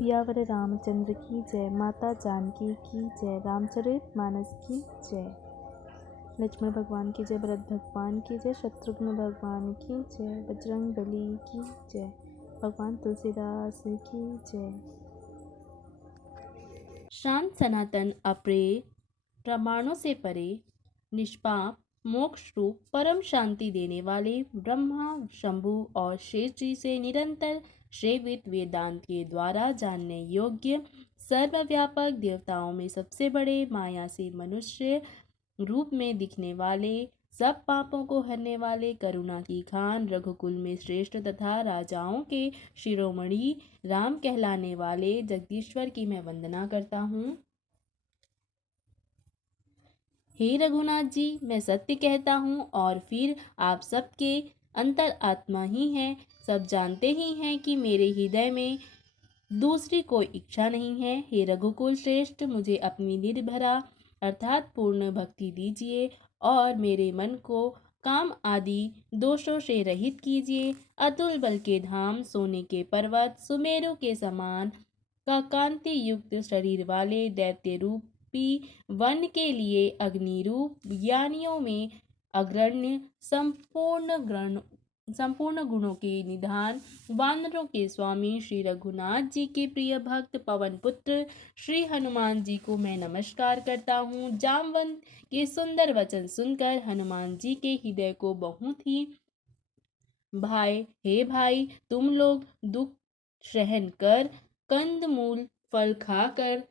सियावर रामचंद्र की जय, माता जानकी की जय, रामचरित मानस की जय। लक्ष्मण भगवान की जय, भरत भगवान की जय, शत्रुघ्न भगवान की जय, बजरंग बली की जय, भगवान तुलसीदास की जय। शांत सनातन अप्रिय प्रमाणों से परे निष्पाप मोक्ष रूप परम शांति देने वाले ब्रह्मा शंभु और शेष जी से निरंतर श्रेवित वेदांत के द्वारा जानने योग्य सर्वव्यापक देवताओं में सबसे बड़े माया से मनुष्य रूप में दिखने वाले सब पापों को हरने वाले करुणा की खान रघुकुल में श्रेष्ठ तथा राजाओं के शिरोमणि राम कहलाने वाले जगदीश्वर की मैं वंदना करता हूँ। हे रघुनाथ जी, मैं सत्य कहता हूँ और फिर आप सबके अंतर आत्मा ही हैं। सब जानते ही हैं कि मेरे हृदय में दूसरी कोई इच्छा नहीं है। हे रघुकुल श्रेष्ठ, मुझे अपनी निर्भरा अर्थात पूर्ण भक्ति दीजिए और मेरे मन को काम आदि दोषों से रहित कीजिए। अतुल बल के धाम, सोने के पर्वत, सुमेरु के समान का कांति युक्त शरीर वाले दैत्य रूपी वन के लिए अग्नि रूप ज्ञानियों में अग्रण्य संपूर्ण गुणों के निधान वानरों के स्वामी श्री रघुनाथ जी के प्रिय भक्त पवन पुत्र श्री हनुमान जी को मैं नमस्कार करता हूँ। जामवंत के सुंदर वचन सुनकर हनुमान जी के हृदय को बहुत ही हे भाई, तुम लोग दुख सहन कर कंदमूल फल खाकर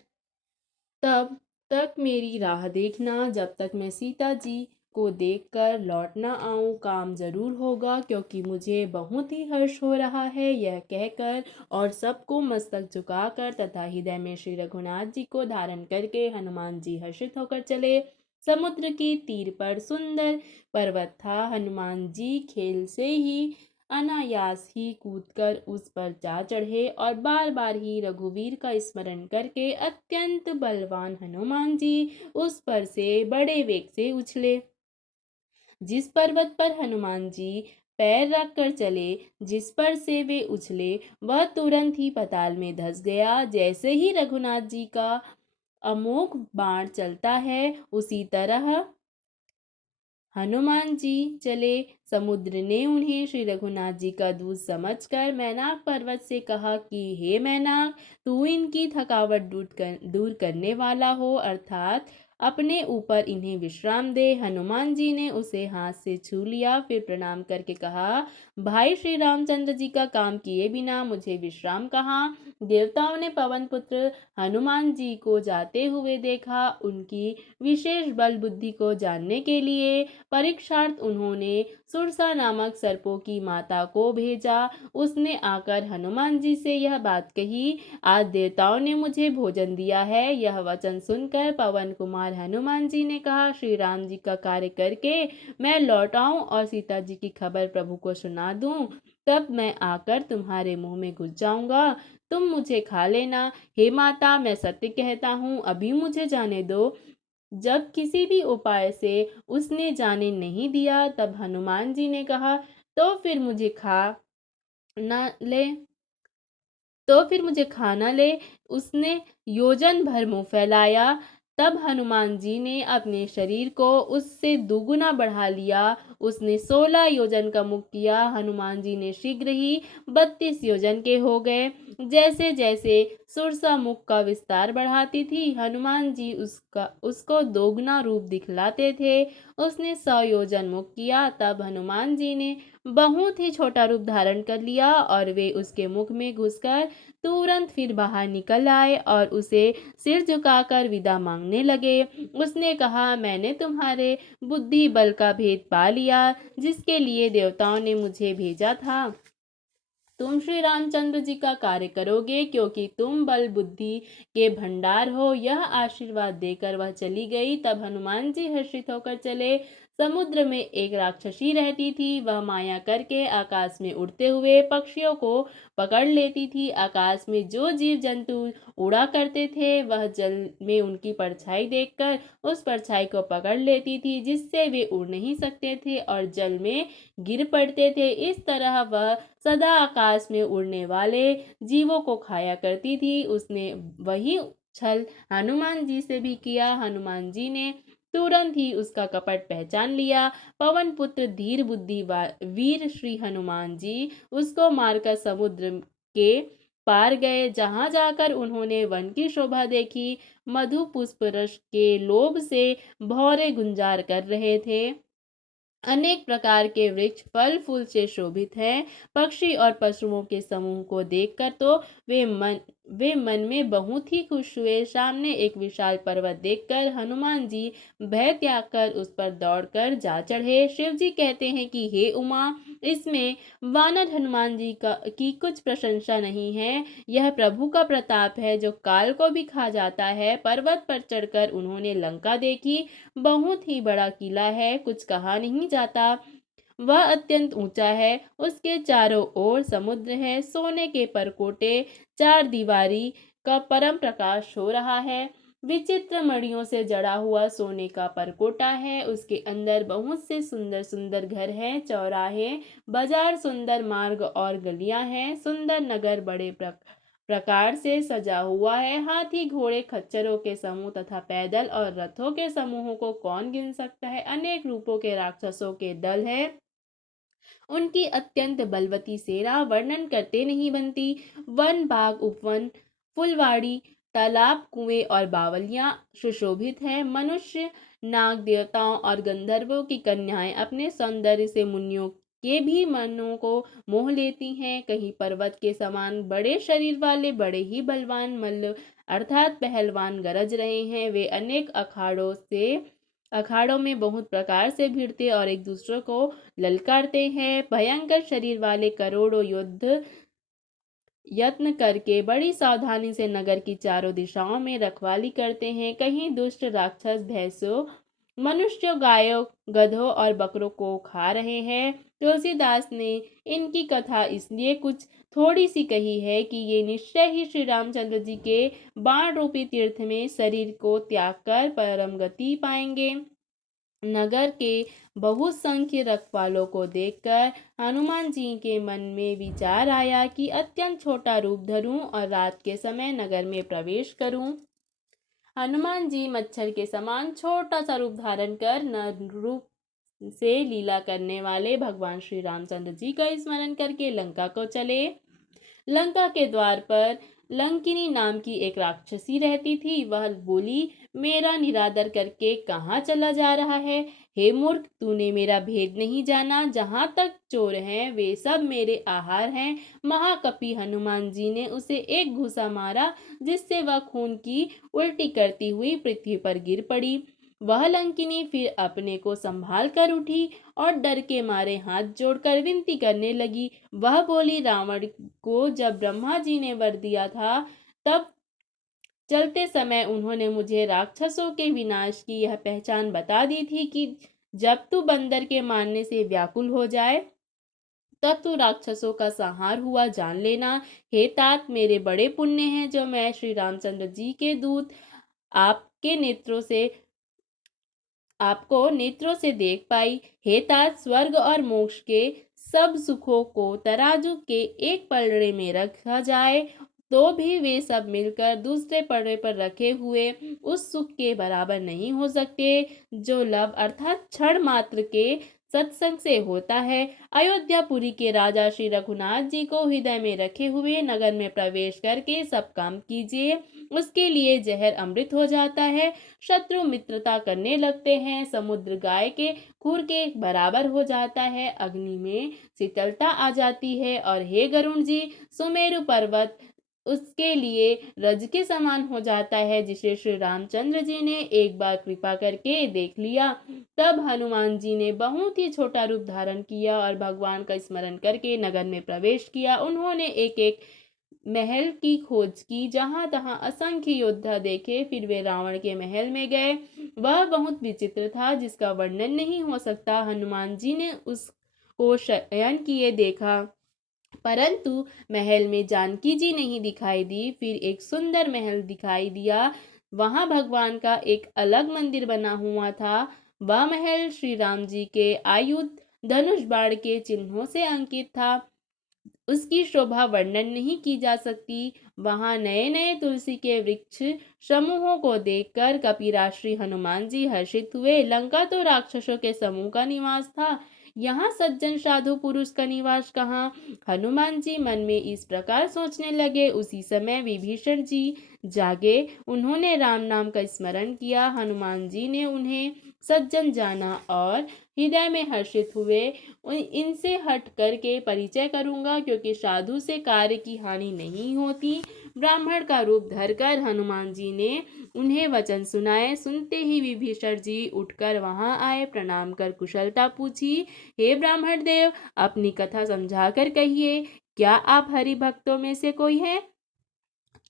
तब तक मेरी राह देखना, जब तक मैं सीता जी को देखकर लौट ना आऊं। काम जरूर होगा क्योंकि मुझे बहुत ही हर्ष हो रहा है। यह कहकर और सबको मस्तक झुकाकर तथा हृदय में श्री रघुनाथ जी को धारण करके हनुमान जी हर्षित होकर चले। समुद्र के तीर पर सुंदर पर्वत था। हनुमान जी खेल से ही अनायास ही कूदकर उस पर जा चढ़े और बार बार ही रघुवीर का स्मरण करके अत्यंत बलवान हनुमान जी उस पर से बड़े वेग से उछले। जिस पर्वत पर हनुमान जी पैर रखकर चले, जिस पर से वे उछले, वह तुरंत ही पाताल में धंस गया। जैसे ही रघुनाथ जी का अमोघ बाण चलता है, उसी तरह हनुमान जी चले। समुद्र ने उन्हें श्री रघुनाथ जी का दूत समझकर मैनाक पर्वत से कहा कि हे मैनाक, तू इनकी थकावट दूर करने वाला हो, अर्थात अपने ऊपर इन्हें विश्राम दे। हनुमान जी ने उसे हाथ से छू लिया, फिर प्रणाम करके कहा, भाई श्री रामचंद्र जी का काम किए बिना मुझे विश्राम कहाँ। देवताओं ने पवन पुत्र हनुमान जी को जाते हुए देखा। उनकी विशेष बल बुद्धि को जानने के लिए परीक्षार्थ उन्होंने सुरसा नामक सर्पों की माता को भेजा। उसने आकर हनुमान जी से यह बात कही, आज देवताओं ने मुझे भोजन दिया है। यह वचन सुनकर पवन कुमार हनुमान जी ने कहा, श्री राम जी का कार्य करके मैं लौट आऊं और सीता जी की खबर प्रभु को सुना दूं, तब मैं आकर तुम्हारे मुंह में घुस जाऊंगा, तुम मुझे खा लेना। हे माता, मैं सत्य कहता हूँ, अभी मुझे जाने दो। जब किसी भी उपाय से उसने जाने नहीं दिया, तब हनुमान जी ने कहा, तो फिर मुझे खा ना ले तो फिर मुझे खाना ले। उसने योजन भर मुंह फैलाया। तब हनुमान जी ने अपने शरीर को उससे दुगुना बढ़ा लिया। उसने 16 योजन का मुख किया। हनुमान जी ने शीघ्र ही 32 योजन के हो गए। जैसे जैसे सुरसा मुख का विस्तार बढ़ाती थी, हनुमान जी उसको दोगुना रूप दिखलाते थे। उसने 100 योजन मुख किया, तब हनुमान जी ने बहुत ही छोटा रूप धारण कर लिया और वे उसके मुख में घुसकर तुरंत फिर बाहर निकल आए और उसे सिर झुकाकर विदा मांगने लगे। उसने कहा, मैंने तुम्हारे बुद्धि बल का भेद पा लिया, जिसके लिए देवताओं ने मुझे भेजा था। तुम श्री रामचंद्र जी का कार्य करोगे क्योंकि तुम बल बुद्धि के भंडार हो। यह आशीर्वाद देकर वह चली गई। तब हनुमान जी हर्षित होकर चले। समुद्र में एक राक्षसी रहती थी। वह माया करके आकाश में उड़ते हुए पक्षियों को पकड़ लेती थी। आकाश में जो जीव जंतु उड़ा करते थे वह जल में उनकी परछाई देखकर उस परछाई को पकड़ लेती थी, जिससे वे उड़ नहीं सकते थे और जल में गिर पड़ते थे। इस तरह वह सदा आकाश में उड़ने वाले जीवों को खाया करती थी। उसने वही छल हनुमान जी से भी किया। हनुमान जी ने तुरंत ही उसका कपट पहचान लिया। पवन पुत्र धीर बुद्धि वीर श्री हनुमान जी उसको मारकर समुद्र के पार गए। जहां जाकर उन्होंने वन की शोभा देखी। मधु पुष्प रस के लोभ से भौरे गुंजार कर रहे थे। अनेक प्रकार के वृक्ष फल फूल से शोभित हैं। पक्षी और पशुओं के समूह को देखकर तो वे मन में बहुत ही खुश हुए। सामने एक विशाल पर्वत देखकर हनुमान जी भय त्याग कर उस पर दौड़कर जा चढ़े। शिव जी कहते हैं कि हे उमा, इसमें वानर हनुमान जी की कुछ प्रशंसा नहीं है। यह प्रभु का प्रताप है जो काल को भी खा जाता है। पर्वत पर चढ़कर उन्होंने लंका देखी। बहुत ही बड़ा किला है, कुछ कहा नहीं जाता। वह अत्यंत ऊंचा है। उसके चारों ओर समुद्र है। सोने के परकोटे चार दीवारी का परम प्रकाश हो रहा है। विचित्र मणियों से जड़ा हुआ सोने का परकोटा है। उसके अंदर बहुत से सुंदर सुंदर घर हैं, चौराहे, बाजार, सुंदर मार्ग और गलियां हैं। सुंदर नगर बड़े प्रकार से सजा हुआ है। हाथी, घोड़े, खच्चरों के समूह तथा पैदल और रथों के समूहों को कौन गिन सकता है। अनेक रूपों के राक्षसों के दल है। उनकी अत्यंत बलवती सेना वर्णन करते नहीं बनती। वन, बाग, उपवन, फुलवाड़ी, तालाब, कुएं और बावलियां सुशोभित हैं। मनुष्य, नाग, देवताओं और गंधर्वों की कन्याएं अपने सौंदर्य से मुनियों के भी मनों को मोह लेती हैं। कहीं पर्वत के समान बड़े शरीर वाले बड़े ही बलवान मल्ल अर्थात पहलवान गरज रहे हैं। वे अनेक अखाड़ों में बहुत प्रकार से भिड़ते और एक दूसरे को ललकारते हैं। भयंकर शरीर वाले करोड़ों योद्ध यत्न करके बड़ी सावधानी से नगर की चारों दिशाओं में रखवाली करते हैं। कहीं दुष्ट राक्षस भैंसों, मनुष्यों, गायों, गधों और बकरों को खा रहे हैं। तुलसीदास ने इनकी कथा इसलिए कुछ थोड़ी सी कही है कि ये निश्चय ही श्री रामचंद्र जी के बाण रूपी तीर्थ में शरीर को त्याग कर परम गति पाएंगे। नगर के बहुसंख्य रखवालों को देखकर हनुमान जी के मन में विचार आया कि अत्यंत छोटा रूप धरूं और रात के समय नगर में प्रवेश करूं। हनुमान जी मच्छर के समान छोटा सा रूप धारण कर नर रूप से लीला करने वाले भगवान श्री रामचंद्र जी का स्मरण करके लंका को चले। लंका के द्वार पर लंकिनी नाम की एक राक्षसी रहती थी। वह बोली, मेरा निरादर करके कहाँ चला जा रहा है? हे मूर्ख, तूने मेरा भेद नहीं जाना। जहाँ तक चोर हैं वे सब मेरे आहार हैं। महाकपि हनुमान जी ने उसे एक घूसा मारा, जिससे वह खून की उल्टी करती हुई पृथ्वी पर गिर पड़ी। वह लंकिनी फिर अपने को संभाल कर उठी और डर के मारे हाथ जोड़कर विनती करने लगी। वह बोली, रावण को जब ब्रह्मा जी ने वर दिया था, तब चलते समय उन्होंने मुझे राक्षसों के विनाश की यह पहचान बता दी थी कि जब तू बंदर के मारने से व्याकुल हो जाए, तब तू राक्षसों का संहार हुआ जान लेना। हे तात, मेरे बड़े पुण्य हैं जो मैं श्री रामचंद्र जी के दूत आपको नेत्रों से देख पाई। हे तात, स्वर्ग और मोक्ष के सब सुखों को तराजू के एक पलड़े में रखा जाए तो भी वे सब मिलकर दूसरे पलड़े पर रखे हुए उस सुख के बराबर नहीं हो सकते जो लव अर्थात क्षण मात्र के सत्संग से होता है। अयोध्यापुरी के राजा श्री रघुनाथ जी को हृदय में रखे हुए नगर में प्रवेश करके सब काम कीजिए। उसके लिए जहर अमृत हो जाता है। शत्रु मित्रता करने लगते हैं। समुद्र गाय के खुर के बराबर हो जाता है। अग्नि में शीतलता आ जाती है। और हे गरुण जी, सुमेरु पर्वत उसके लिए रज के समान हो जाता है, जिसे श्री रामचंद्र जी ने एक बार कृपा करके देख लिया। तब हनुमान जी ने बहुत ही छोटा रूप धारण किया और भगवान का स्मरण करके नगर में प्रवेश किया। उन्होंने एक एक महल की खोज की, जहाँ तहाँ असंख्य योद्धा देखे। फिर वे रावण के महल में गए। वह बहुत विचित्र था, जिसका वर्णन नहीं हो सकता। हनुमान जी ने उसको शयन किए देखा, परंतु महल में जानकी जी नहीं दिखाई दी। फिर एक सुंदर महल दिखाई दिया, वहां भगवान का एक अलग मंदिर बना हुआ था। वह महल श्री राम जी के आयुध धनुष बाण के चिन्हों से अंकित था। उसकी शोभा वर्णन नहीं की जा सकती। वहां नए नए तुलसी के वृक्ष समूहों को देखकर कपिराज श्री हनुमान जी हर्षित हुए। लंका तो राक्षसों के समूह का निवास था, यहाँ सज्जन साधु पुरुष का निवास कहाँ। हनुमान जी मन में इस प्रकार सोचने लगे। उसी समय विभीषण जी जागे। उन्होंने राम नाम का स्मरण किया। हनुमान जी ने उन्हें सज्जन जाना और हृदय में हर्षित हुए। इनसे हट करके परिचय करूंगा, क्योंकि साधु से कार्य की हानि नहीं होती। ब्राह्मण का रूप धरकर हनुमान जी ने उन्हें वचन सुनाए। सुनते ही विभीषण जी उठकर वहां आए, प्रणाम कर कुशलता पूछी। हे ब्राह्मण देव, अपनी कथा समझाकर कहिए, क्या आप हरि भक्तों में से कोई हैं?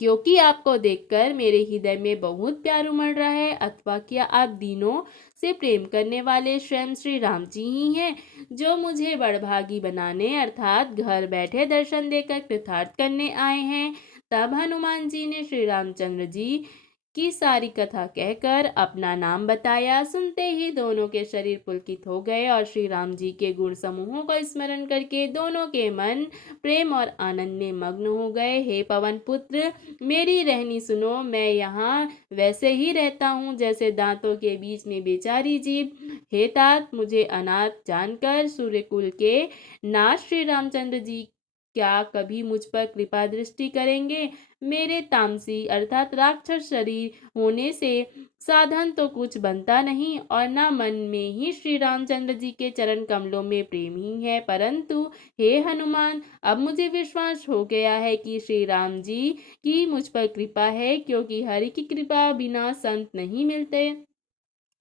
क्योंकि आपको देखकर मेरे हृदय में बहुत प्यार उमड़ रहा है। अथवा क्या आप दीनों से प्रेम करने वाले स्वयं श्री राम जी ही हैं, जो मुझे बड़भागी बनाने अर्थात घर बैठे दर्शन देकर कृतार्थ करने आए हैं। तब हनुमान जी ने श्री रामचंद्र जी की सारी कथा कहकर अपना नाम बताया। सुनते ही दोनों के शरीर पुलकित हो गए और श्री राम जी के गुण समूहों का स्मरण करके दोनों के मन प्रेम और आनंद में मग्न हो गए। हे पवन पुत्र, मेरी रहनी सुनो। मैं यहाँ वैसे ही रहता हूँ जैसे दांतों के बीच में बेचारी जीभ। हे तात, मुझे अनाथ जानकर सूर्यकुल के नाथ श्री रामचंद्र जी क्या कभी मुझ पर कृपा दृष्टि करेंगे? मेरे तामसी अर्थात राक्षस शरीर होने से साधन तो कुछ बनता नहीं, और न मन में ही श्री रामचंद्र जी के चरण कमलों में प्रेम ही है। परंतु हे हनुमान, अब मुझे विश्वास हो गया है कि श्री राम जी की मुझ पर कृपा है, क्योंकि हरि की कृपा बिना संत नहीं मिलते।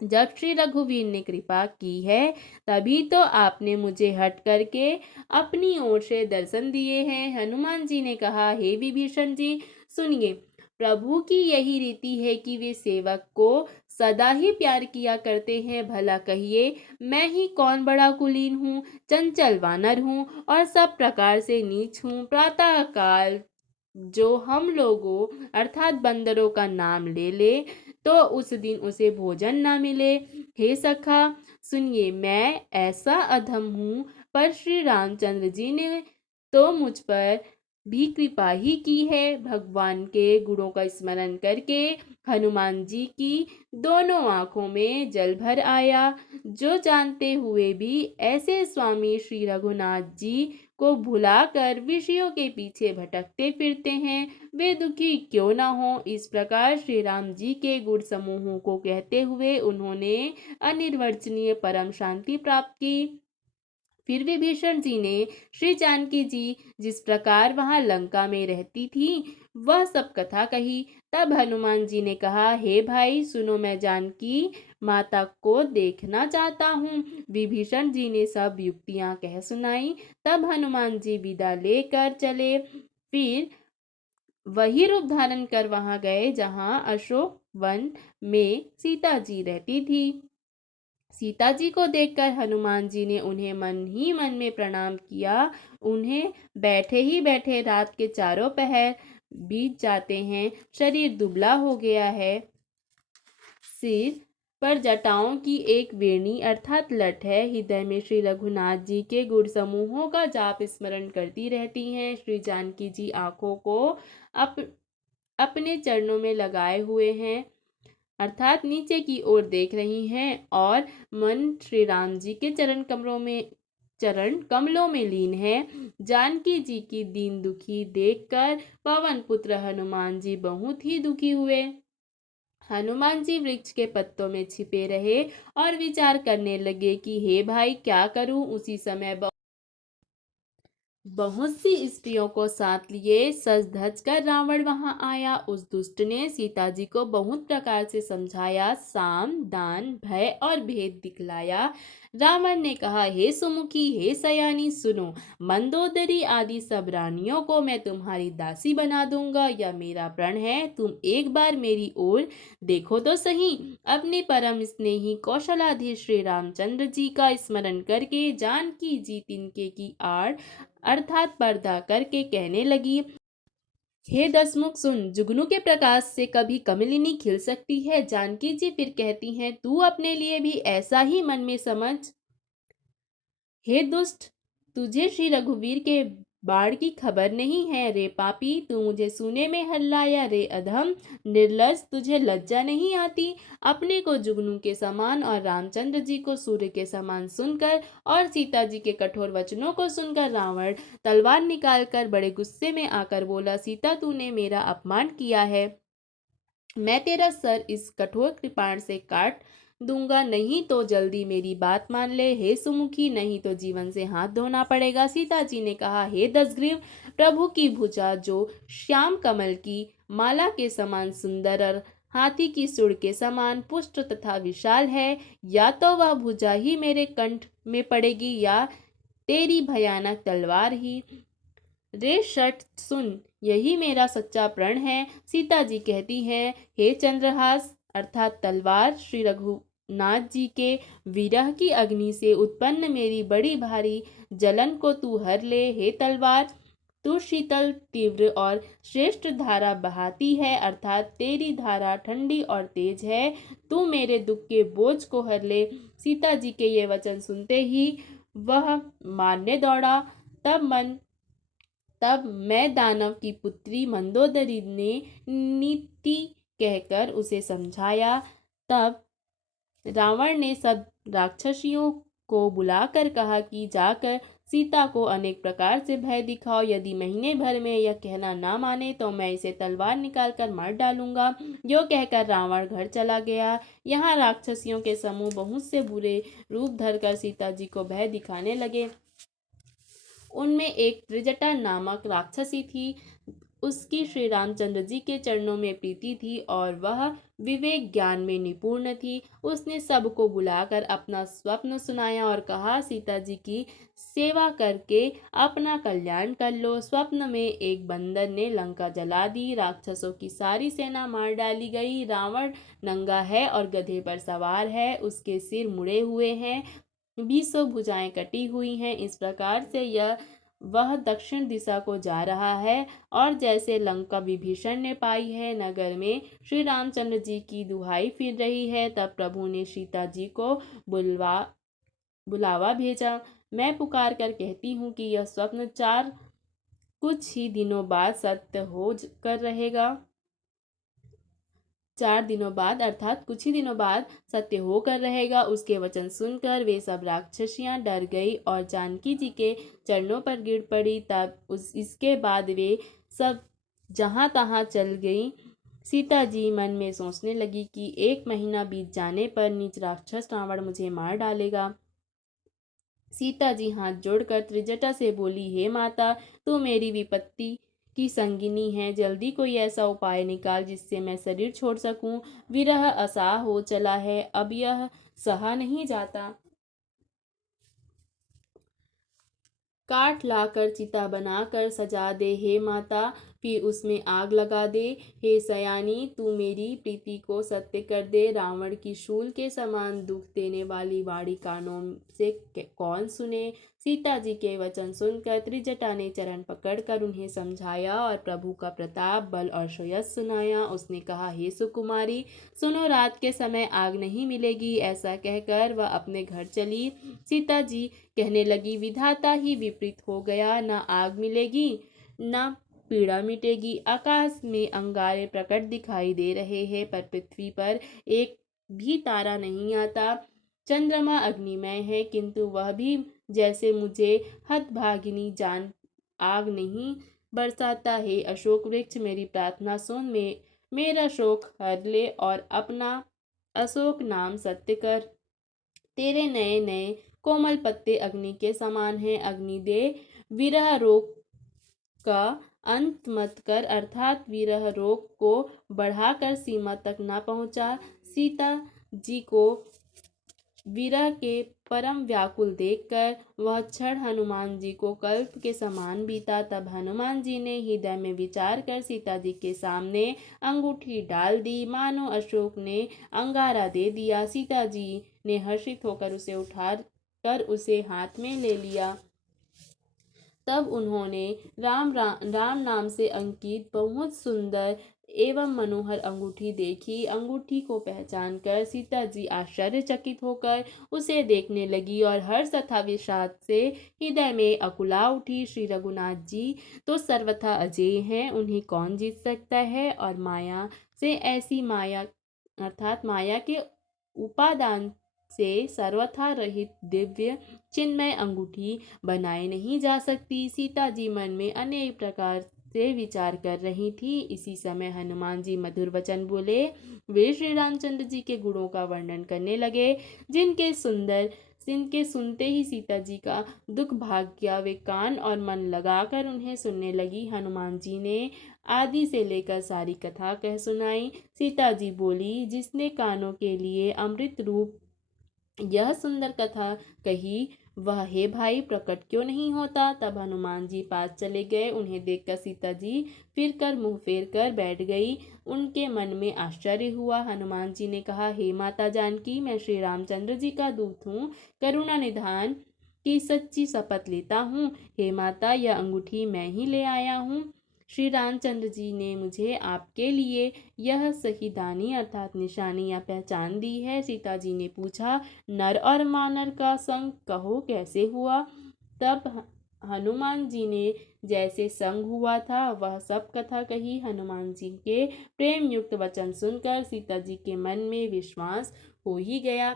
जब श्री रघुवीर ने कृपा की है, तभी तो आपने मुझे हट करके अपनी ओर से दर्शन दिए हैं। हनुमान जी ने कहा, हे विभीषण जी, सुनिए। प्रभु की यही रीति है कि वे सेवक को सदा ही प्यार किया करते हैं। भला कहिए, मैं ही कौन बड़ा कुलीन हूँ, चंचल वानर हूँ और सब प्रकार से नीच हूँ। प्रातः काल जो हम लोगों अर्थात बंदरों का नाम ले ले, तो उस दिन उसे भोजन ना मिले। हे सखा, सुनिए, मैं ऐसा अधम हूँ, पर श्री रामचंद्र जी ने तो मुझ पर भी कृपा ही की है। भगवान के गुणों का स्मरण करके हनुमान जी की दोनों आंखों में जल भर आया। जो जानते हुए भी ऐसे स्वामी श्री रघुनाथ जी को भुलाकर विषयों के पीछे भटकते फिरते हैं, वे दुखी क्यों ना हो। इस प्रकार श्री राम जी के गुण समूहों को कहते हुए उन्होंने अनिर्वचनीय परम शांति प्राप्त की। फिर विभीषण जी ने श्री जानकी जी जिस प्रकार वहां लंका में रहती थी, वह सब कथा कही। तब हनुमान जी ने कहा, हे भाई सुनो, मैं जानकी माता को देखना चाहता हूँ। विभीषण जी ने सब युक्तियां कह सुनाई। तब हनुमान जी विदा लेकर चले। फिर वही रूप धारण कर वहां गए जहां अशोक वन में सीता जी रहती थी। सीता जी को देखकर हनुमान जी ने उन्हें मन ही मन में प्रणाम किया। उन्हें बैठे ही बैठे रात के चारों पहर बीत जाते हैं। शरीर दुबला हो गया है। सिर पर जटाओं की एक वेणी अर्थात लठ है। हृदय में श्री रघुनाथ जी के गुण समूहों का जाप स्मरण करती रहती हैं। श्री जानकी जी आंखों को अपने चरणों में लगाए हुए हैं अर्थात नीचे की ओर देख रही हैं, और मन श्री राम जी के चरण कमलों में लीन है। जानकी जी की दीन दुखी देखकर पवन पुत्र हनुमान जी बहुत ही दुखी हुए। हनुमान जी वृक्ष के पत्तों में छिपे रहे और विचार करने लगे कि हे भाई, क्या करूं। उसी समय बहुत सी स्त्रियों को साथ लिए सज धज कर रावण वहां आया। उस दुष्ट ने सीता जी को बहुत प्रकार से समझाया, साम दान भय और भेद दिखलाया, रावण ने कहा, हे सुमुखी, हे सयानी, सुनो। मंदोदरी आदि सब रानियों को मैं तुम्हारी दासी बना दूंगा, यह मेरा प्रण है। तुम एक बार मेरी ओर देखो तो सही। अपने परम स्नेही कौशलाधीश श्री रामचंद्र जी का स्मरण करके जानकी जी तिनके की आड़ अर्थात पर्दा करके कहने लगी, हे दसमुख सुन, जुगनू के प्रकाश से कभी कमलिनी खिल सकती है। जानकी जी फिर कहती हैं, तू अपने लिए भी ऐसा ही मन में समझ। हे दुष्ट, तुझे श्री रघुवीर के बाढ़ की खबर नहीं है। रे पापी, तू मुझे सूने में हल्लाया। रे अधम निर्लज, तुझे लज्जा नहीं आती। अपने को जुगनू के समान और रामचंद्र जी को सूर्य के समान सुनकर और सीता जी के कठोर वचनों को सुनकर रावण तलवार निकालकर बड़े गुस्से में आकर बोला, सीता, तूने मेरा अपमान किया है। मैं तेरा सर इस कठोर कृपाण से काट दूंगा, नहीं तो जल्दी मेरी बात मान ले। हे सुमुखी, नहीं तो जीवन से हाथ धोना पड़ेगा। सीता जी ने कहा, हे दसग्रीव, प्रभु की भुजा जो श्याम कमल की माला के समान सुंदर और हाथी की सूंड के समान पुष्ट तथा विशाल है, या तो वह भुजा ही मेरे कंठ में पड़ेगी या तेरी भयानक तलवार ही। रे शठ, सुन, यही मेरा सच्चा प्रण है। सीता जी कहती है, हे चंद्रहास अर्थात तलवार, श्री रघुनाथ जी के विरह की अग्नि से उत्पन्न मेरी बड़ी भारी जलन को तू हर ले। हे तलवार, तू शीतल, तीव्र और श्रेष्ठ धारा बहाती है, अर्थात तेरी धारा ठंडी और तेज है। तू मेरे दुख के बोझ को हर ले। सीता जी के ये वचन सुनते ही वह मारने दौड़ा। तब मैं दानव की पुत्री मंदोदरी ने नीति कहकर उसे समझाया। तब रावण ने सब राक्षसियों को बुलाकर कहा कि जाकर सीता को अनेक प्रकार से भय दिखाओ। यदि महीने भर में यह कहना ना माने तो मैं इसे तलवार निकालकर मार डालूंगा। यो कहकर रावण घर चला गया। यहाँ राक्षसियों के समूह बहुत से बुरे रूप धरकर सीता जी को भय दिखाने लगे। उनमें एक त्रिजटा नामक राक्षसी थी। उसकी श्री रामचंद्र जी के चरणों में प्रीति थी और वह विवेक ज्ञान में निपुण थी। उसने सबको बुलाकर अपना स्वप्न सुनाया और कहा, सीता जी की सेवा करके अपना कल्याण कर लो। स्वप्न में एक बंदर ने लंका जला दी, राक्षसों की सारी सेना मार डाली गई। रावण नंगा है और गधे पर सवार है, उसके सिर मुड़े हुए हैं, 20 भुजाएं कटी हुई हैं। इस प्रकार से वह दक्षिण दिशा को जा रहा है और जैसे लंका विभीषण ने पाई है, नगर में श्री रामचंद्र जी की दुहाई फिर रही है। तब प्रभु ने सीता जी को बुलावा भेजा। मैं पुकार कर कहती हूँ कि यह स्वप्न कुछ ही दिनों बाद सत्य हो कर रहेगा। 4 दिनों बाद अर्थात कुछ ही दिनों बाद सत्य होकर रहेगा। उसके वचन सुनकर वे सब राक्षसियां डर गई और जानकी जी के चरणों पर गिर पड़ी। तब इसके बाद वे सब जहां तहां चल गई। सीता जी मन में सोचने लगी कि 1 महीना बीत जाने पर नीच राक्षस रावण मुझे मार डालेगा। सीता जी हाथ जोड़कर त्रिजटा से बोली, हे माता, तू मेरी विपत्ति की संगिनी है, जल्दी कोई ऐसा उपाय निकाल जिससे मैं शरीर छोड़ सकूं। विरह असाह हो चला है, अब यह सहा नहीं जाता। काठ लाकर चिता बनाकर सजा दे हे माता, फिर उसमें आग लगा दे। हे सयानी, तू मेरी प्रीति को सत्य कर दे। रावण की शूल के समान दुख देने वाली वाणी कानों से कौन सुने। सीता जी के वचन सुनकर त्रिजटा ने चरण पकड़कर उन्हें समझाया और प्रभु का प्रताप, बल और श्रेयस सुनाया। उसने कहा, हे सुकुमारी, सुनो, रात के समय आग नहीं मिलेगी। ऐसा कहकर वह अपने घर चली। सीता जी कहने लगी, विधाता ही विपरीत हो गया, न आग मिलेगी न पीड़ा मिटेगी। आकाश में अंगारे प्रकट दिखाई दे रहे हैं पर पृथ्वी पर एक भी तारा नहीं आता। चंद्रमा अग्निमय है किंतु वह भी जैसे मुझे हतभागिनी जान आग नहीं बरसाता। है अशोक वृक्ष, मेरी प्रार्थना सुन, मेरा शोक हर ले और अपना अशोक नाम सत्य कर। तेरे नए नए कोमल पत्ते अग्नि के समान हैं। अग्नि दे, विरह रोग का अंत मत कर, अर्थात विरह रोग को बढ़ाकर सीमा तक ना पहुंचा। सीता जी को विरह के परम व्याकुल देखकर वह क्षण हनुमान जी को कल्प के समान बीता। तब हनुमान जी ने हृदय में विचार कर सीता जी के सामने अंगूठी डाल दी, मानो अशोक ने अंगारा दे दिया। सीता जी ने हर्षित होकर उसे उठा कर उसे हाथ में ले लिया। तब उन्होंने राम नाम से अंकित बहुत सुंदर एवं मनोहर अंगूठी देखी। अंगूठी को पहचान कर सीता जी आश्चर्यचकित होकर उसे देखने लगी और हर्ष तथा विषाद से हृदय में अकुला उठी। श्री रघुनाथ जी तो सर्वथा अजेय हैं, उन्हें कौन जीत सकता है। और माया से ऐसी माया अर्थात माया के उपादान से सर्वथा रहित दिव्य चिन्मय अंगूठी बनाए नहीं जा सकती। सीता जी मन में अनेक प्रकार से विचार कर रही थी। इसी समय हनुमान जी मधुर वचन बोले। वे श्री रामचंद्र जी के गुणों का वर्णन करने लगे, जिनके सुनते ही सीता जी का दुख भाग गया। वे कान और मन लगाकर उन्हें सुनने लगी। हनुमान जी ने आदि से लेकर सारी कथा कह सुनाई। सीता जी बोली, जिसने कानों के लिए अमृत रूप यह सुंदर कथा कही, वह हे भाई प्रकट क्यों नहीं होता। तब हनुमान जी पास चले गए। उन्हें देखकर सीता जी मुंह फेर कर बैठ गई। उनके मन में आश्चर्य हुआ। हनुमान जी ने कहा, हे माता जानकी, मैं श्री रामचंद्र जी का दूत हूँ, करुणा निधान की सच्ची शपथ लेता हूँ। हे माता, यह अंगूठी मैं ही ले आया हूँ। श्री रामचंद्र जी ने मुझे आपके लिए यह सहीदानी अर्थात निशानी या पहचान दी है। सीता जी ने पूछा, नर और मानर का संग कहो कैसे हुआ। तब हनुमान जी ने जैसे संग हुआ था वह सब कथा कही। हनुमान जी के प्रेम युक्त वचन सुनकर सीता जी के मन में विश्वास हो ही गया।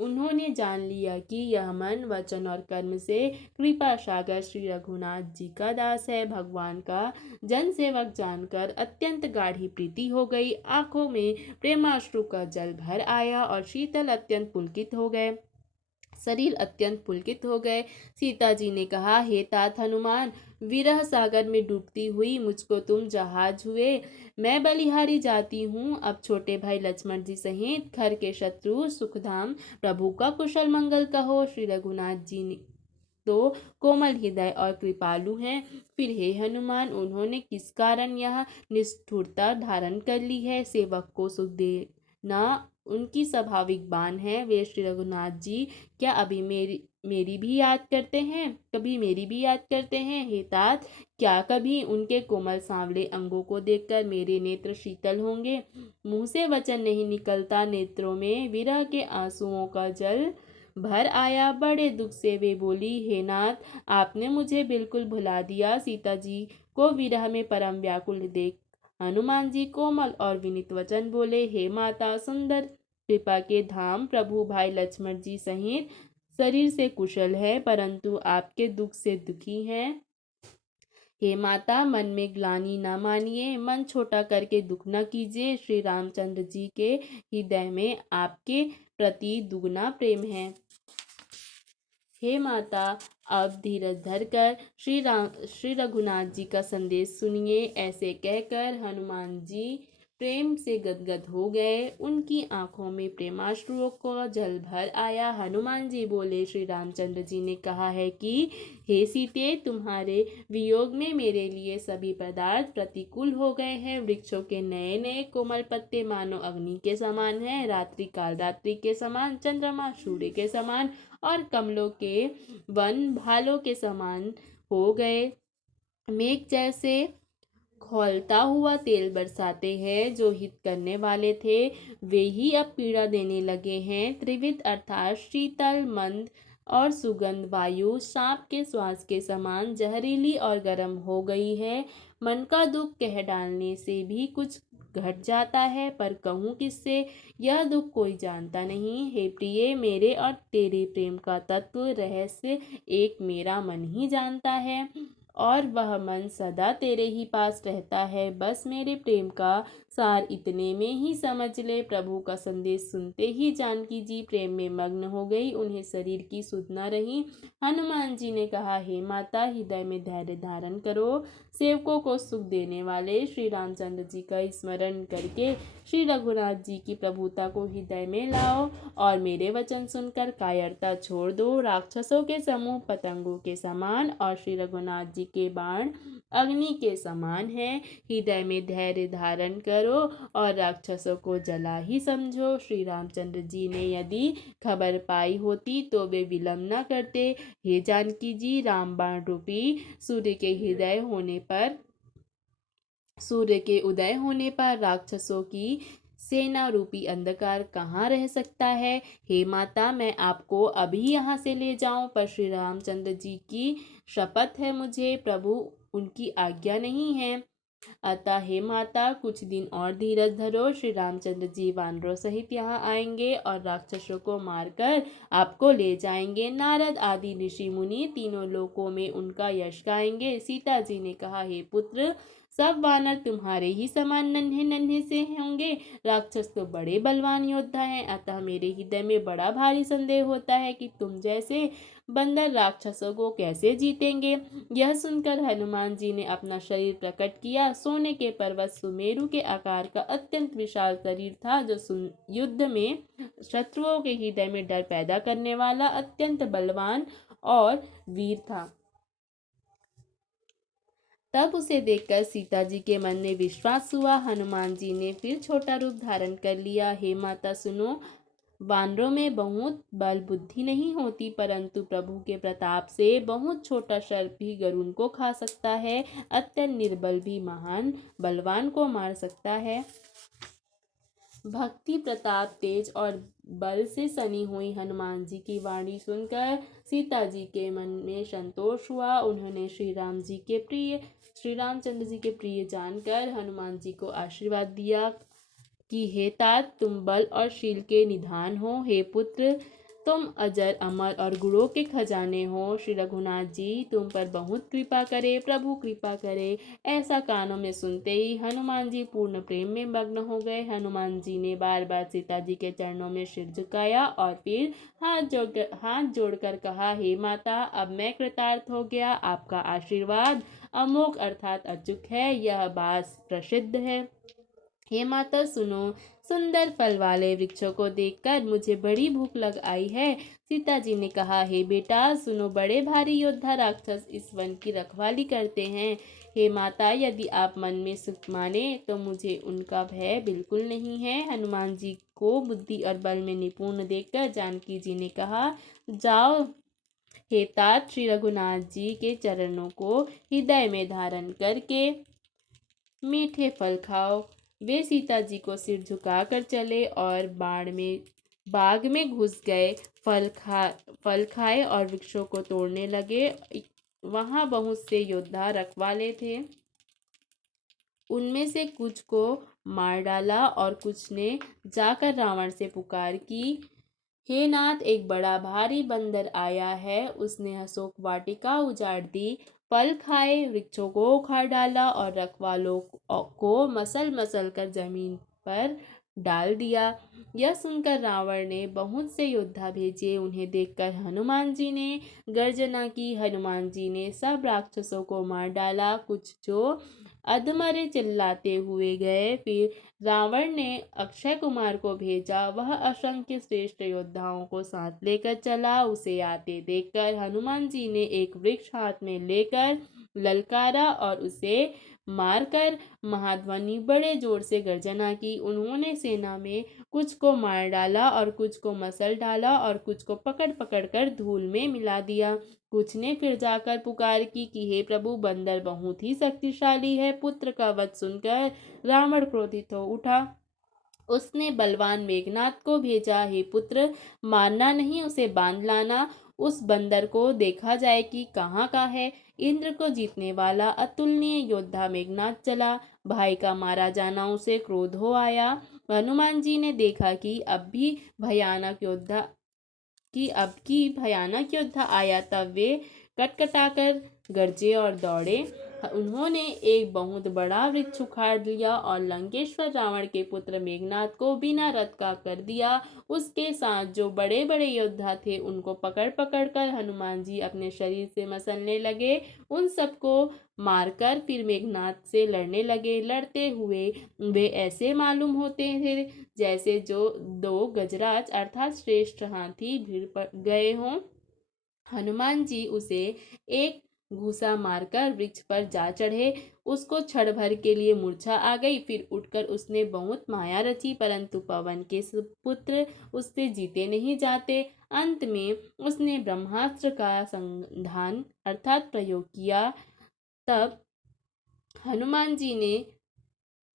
उन्होंने जान लिया कि यह मन वचन और कर्म से कृपा सागर श्री रघुनाथ जी का दास है। भगवान का जन सेवक जानकर अत्यंत गाढ़ी प्रीति हो गई। आंखों में प्रेमाश्रु का जल भर आया और शीतल अत्यंत पुलकित हो गए, शरीर अत्यंत पुलकित हो गए। सीता जी ने कहा, हे तात हनुमान, विरह सागर में डूबती हुई मुझको तुम जहाज हुए। मैं बलिहारी जाती हूँ। अब छोटे भाई लक्ष्मण जी सहित घर के शत्रु सुखधाम प्रभु का कुशल मंगल कहो। श्री रघुनाथ जी तो कोमल हृदय और कृपालु हैं, फिर हे हनुमान, उन्होंने किस कारण यह निष्ठुरता धारण कर ली है। सेवक को सुख देना उनकी स्वाभाविक बान है। वे श्री रघुनाथ जी क्या अभी मेरी भी याद करते हैं, कभी मेरी भी याद करते हैं। हे तात, क्या कभी उनके कोमल सांवले अंगों को देखकर मेरे नेत्र शीतल होंगे। मुंह से वचन नहीं निकलता, नेत्रों में विरह के आंसुओं का जल भर आया। बड़े दुख से वे बोली, हे नाथ, आपने मुझे बिल्कुल भुला दिया। सीता जी को विरह में परम व्याकुल देख हनुमान जी कोमल और विनीत वचन बोले, हे माता, सुंदर कृपा के धाम प्रभु भाई लक्ष्मण जी सहित शरीर से कुशल है, परंतु आपके दुख से दुखी हैं। हे माता, मन में ग्लानि न मानिए, मन छोटा करके दुख न कीजिए। श्री रामचंद्र जी के हृदय में आपके प्रति दुगना प्रेम है। हे माता, अब धीरज धरकर श्री रघुनाथ जी का संदेश सुनिए। ऐसे कहकर हनुमान जी प्रेम से गदगद हो गए। उनकी आंखों में प्रेमाश्रुओं का जल भर आया। हनुमान जी बोले, श्री रामचंद्र जी ने कहा है कि हे सीते, तुम्हारे वियोग में मेरे लिए सभी पदार्थ प्रतिकूल हो गए हैं। वृक्षों के नए नए कोमल पत्ते मानो अग्नि के समान हैं, रात्रि काल रात्रि के समान, चंद्रमा सूर्य के समान और कमलों के वन भालों के समान हो गए। मेघ जैसे खौलता हुआ तेल बरसाते हैं, जो हित करने वाले थे वे ही अब पीड़ा देने लगे हैं। त्रिविध अर्थात शीतल, मंद और सुगंध वायु सांप के श्वास के समान जहरीली और गर्म हो गई है। मन का दुख कह डालने से भी कुछ घट जाता है, पर कहूँ किससे, यह दुख कोई जानता नहीं। हे प्रिय, मेरे और तेरे प्रेम का तत्व रहस्य एक मेरा मन ही जानता है, और वह मन सदा तेरे ही पास रहता है। बस मेरे प्रेम का सार इतने में ही समझ ले। प्रभु का संदेश सुनते ही जानकी जी प्रेम में मग्न हो गई, उन्हें शरीर की सुध न रही। हनुमान जी ने कहा, हे माता, हृदय में धैर्य धारण करो, सेवकों को सुख देने वाले श्री रामचंद्र जी का स्मरण करके श्री रघुनाथ जी की प्रभुता को हृदय में लाओ और मेरे वचन सुनकर कायरता छोड़ दो। राक्षसों के समूह पतंगों के समान और श्री रघुनाथ जी के बाण अग्नि के समान है। हृदय में धैर्य धारण करो और राक्षसों को जला ही समझो। श्री रामचंद्र जी ने यदि खबर पाई होती तो वे विलंब न करते। हे जानकी जी, रामबाण रूपी सूर्य के उदय होने पर राक्षसों की सेना रूपी अंधकार कहाँ रह सकता है। हे माता, मैं आपको अभी यहाँ से ले जाऊं, पर श्री रामचंद्र जी की शपथ है मुझे, प्रभु उनकी आज्ञा नहीं है। अतः हे माता, कुछ दिन और धीरज धरो। श्री रामचंद्र जी वानरों सहित यहाँ आएंगे और राक्षसों को मारकर आपको ले जाएंगे। नारद आदि ऋषि मुनि तीनों लोकों में उनका यश गाएंगे। सीता जी ने कहा, हे पुत्र, सब वानर तुम्हारे ही समान नन्हे नन्हे से होंगे। राक्षस तो बड़े बलवान योद्धा हैं, अतः मेरे हृदय में बड़ा भारी संदेह होता है कि तुम जैसे बंदर राक्षसों को कैसे जीतेंगे। यह सुनकर हनुमान जी ने अपना शरीर प्रकट किया। सोने के पर्वत सुमेरु के आकार का अत्यंत विशाल शरीर था, जो युद्ध में शत्रुओं के हृदय में डर पैदा करने वाला अत्यंत बलवान और वीर था। तब उसे देखकर सीता जी के मन में विश्वास हुआ। हनुमान जी ने फिर छोटा रूप धारण कर लिया। हे माता सुनो, वानरों में बहुत बल बुद्धि नहीं होती, परंतु प्रभु के प्रताप से बहुत छोटा सर्प भी गरुड़ को खा सकता है। अत्यंत निर्बल भी महान बलवान को मार सकता है। भक्ति, प्रताप, तेज और बल से सनी हुई हनुमान जी की वाणी सुनकर सीता जी के मन में संतोष हुआ। उन्होंने श्री रामचंद्र जी के प्रिय जानकर हनुमान जी को आशीर्वाद दिया कि हे तात, तुम बल और शील के निधान हो। हे पुत्र, तुम अजर अमर और गुणों के खजाने हो। श्री रघुनाथ जी तुम पर बहुत कृपा करे, प्रभु कृपा करे। ऐसा कानों में सुनते ही हनुमान जी पूर्ण प्रेम में मग्न हो गए। हनुमान जी ने बार बार सीता जी के चरणों में सिर झुकाया और फिर हाथ जोड़कर कहा, हे माता, अब मैं कृतार्थ हो गया। आपका आशीर्वाद अमोघ अर्थात अचूक है, यह बात प्रसिद्ध है। हे माता सुनो, सुंदर फल वाले वृक्षों को देखकर मुझे बड़ी भूख लग आई है। सीता जी ने कहा, हे बेटा सुनो, बड़े भारी योद्धा राक्षस इस वन की रखवाली करते हैं। हे माता, यदि आप मन में सुख माने तो मुझे उनका भय बिल्कुल नहीं है। हनुमान जी को बुद्धि और बल में निपुण देखकर जानकी जी ने कहा, जाओ हे तात, श्री रघुनाथ जी के चरणों को हृदय में धारण करके मीठे फल खाओ। वे सीता जी को सिर झुकाकर चले और बाग में घुस गए। फल खाए और वृक्षों को तोड़ने लगे। वहां बहुत से योद्धा रखवाले थे, उनमें से कुछ को मार डाला और कुछ ने जाकर रावण से पुकार की, हे नाथ, एक बड़ा भारी बंदर आया है। उसने अशोक वाटिका उजाड़ दी, फल खाए, वृक्षों को उखाड़ डाला और रखवालों को मसल मसल कर जमीन पर डाल दिया। यह सुनकर रावण ने बहुत से योद्धा भेजे। उन्हें देखकर हनुमान जी ने गर्जना की। हनुमान जी ने सब राक्षसों को मार डाला। कुछ जो अधमरे चिल्लाते हुए गए। फिर रावण ने अक्षय कुमार को भेजा। वह असंख्य श्रेष्ठ योद्धाओं को साथ लेकर चला। उसे आते देखकर हनुमान जी ने एक वृक्ष हाथ में लेकर ललकारा और उसे मारकर महाध्वनि बड़े जोर से गर्जना की। उन्होंने सेना में कुछ को मार डाला और कुछ को मसल डाला और कुछ को पकड़ पकड़ कर धूल में मिला दिया। कुछ ने फिर जाकर पुकार की कि हे प्रभु, बंदर बहुत ही शक्तिशाली है। पुत्र का वध सुनकर रावण क्रोधित हो उठा। उसने बलवान मेघनाथ को भेजा, हे पुत्र, मारना नहीं, उसे बांध लाना। उस बंदर को देखा जाए कि कहाँ का है। इंद्र को जीतने वाला अतुलनीय योद्धा मेघनाथ चला। भाई का मारा जाना उसे क्रोध हो आया। हनुमान जी ने देखा कि अब की भयानक योद्धा आया। तब वे कटकटाकर गरजे और दौड़े। उन्होंने एक बहुत बड़ा वृक्ष उखाड़ लिया और लंकेश्वर रावण के पुत्र मेघनाद को बिना रथ का कर दिया। उसके साथ जो बड़े बड़े योद्धा थे उनको पकड़ पकड़ कर हनुमान जी अपने शरीर से मसलने लगे। उन सबको मारकर फिर मेघनाद से लड़ने लगे। लड़ते हुए वे ऐसे मालूम होते थे जैसे जो दो गजराज अर्थात श्रेष्ठ हाथी भिड़ गए हों। हनुमान जी उसे एक घूसा मारकर वृक्ष पर जा चढ़े। उसको क्षण भर के लिए मूर्छा आ गई। फिर उठकर उसने बहुत माया रची, परंतु पवन के पुत्र उससे जीते नहीं जाते। अंत में उसने ब्रह्मास्त्र का संधान अर्थात प्रयोग किया। तब हनुमान जी ने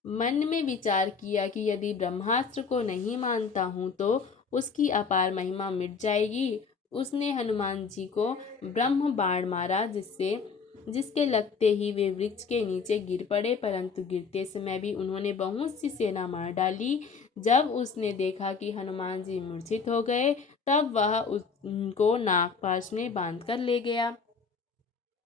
मन में विचार किया कि यदि ब्रह्मास्त्र को नहीं मानता हूँ तो उसकी अपार महिमा मिट जाएगी। उसने हनुमान जी को ब्रह्म बाण मारा, जिसके लगते ही वे वृक्ष के नीचे गिर पड़े, परंतु गिरते समय भी उन्होंने बहुत सी सेना मार डाली। जब उसने देखा कि हनुमान जी मूर्छित हो गए, तब वह उनको नागपाश में बांध कर ले गया।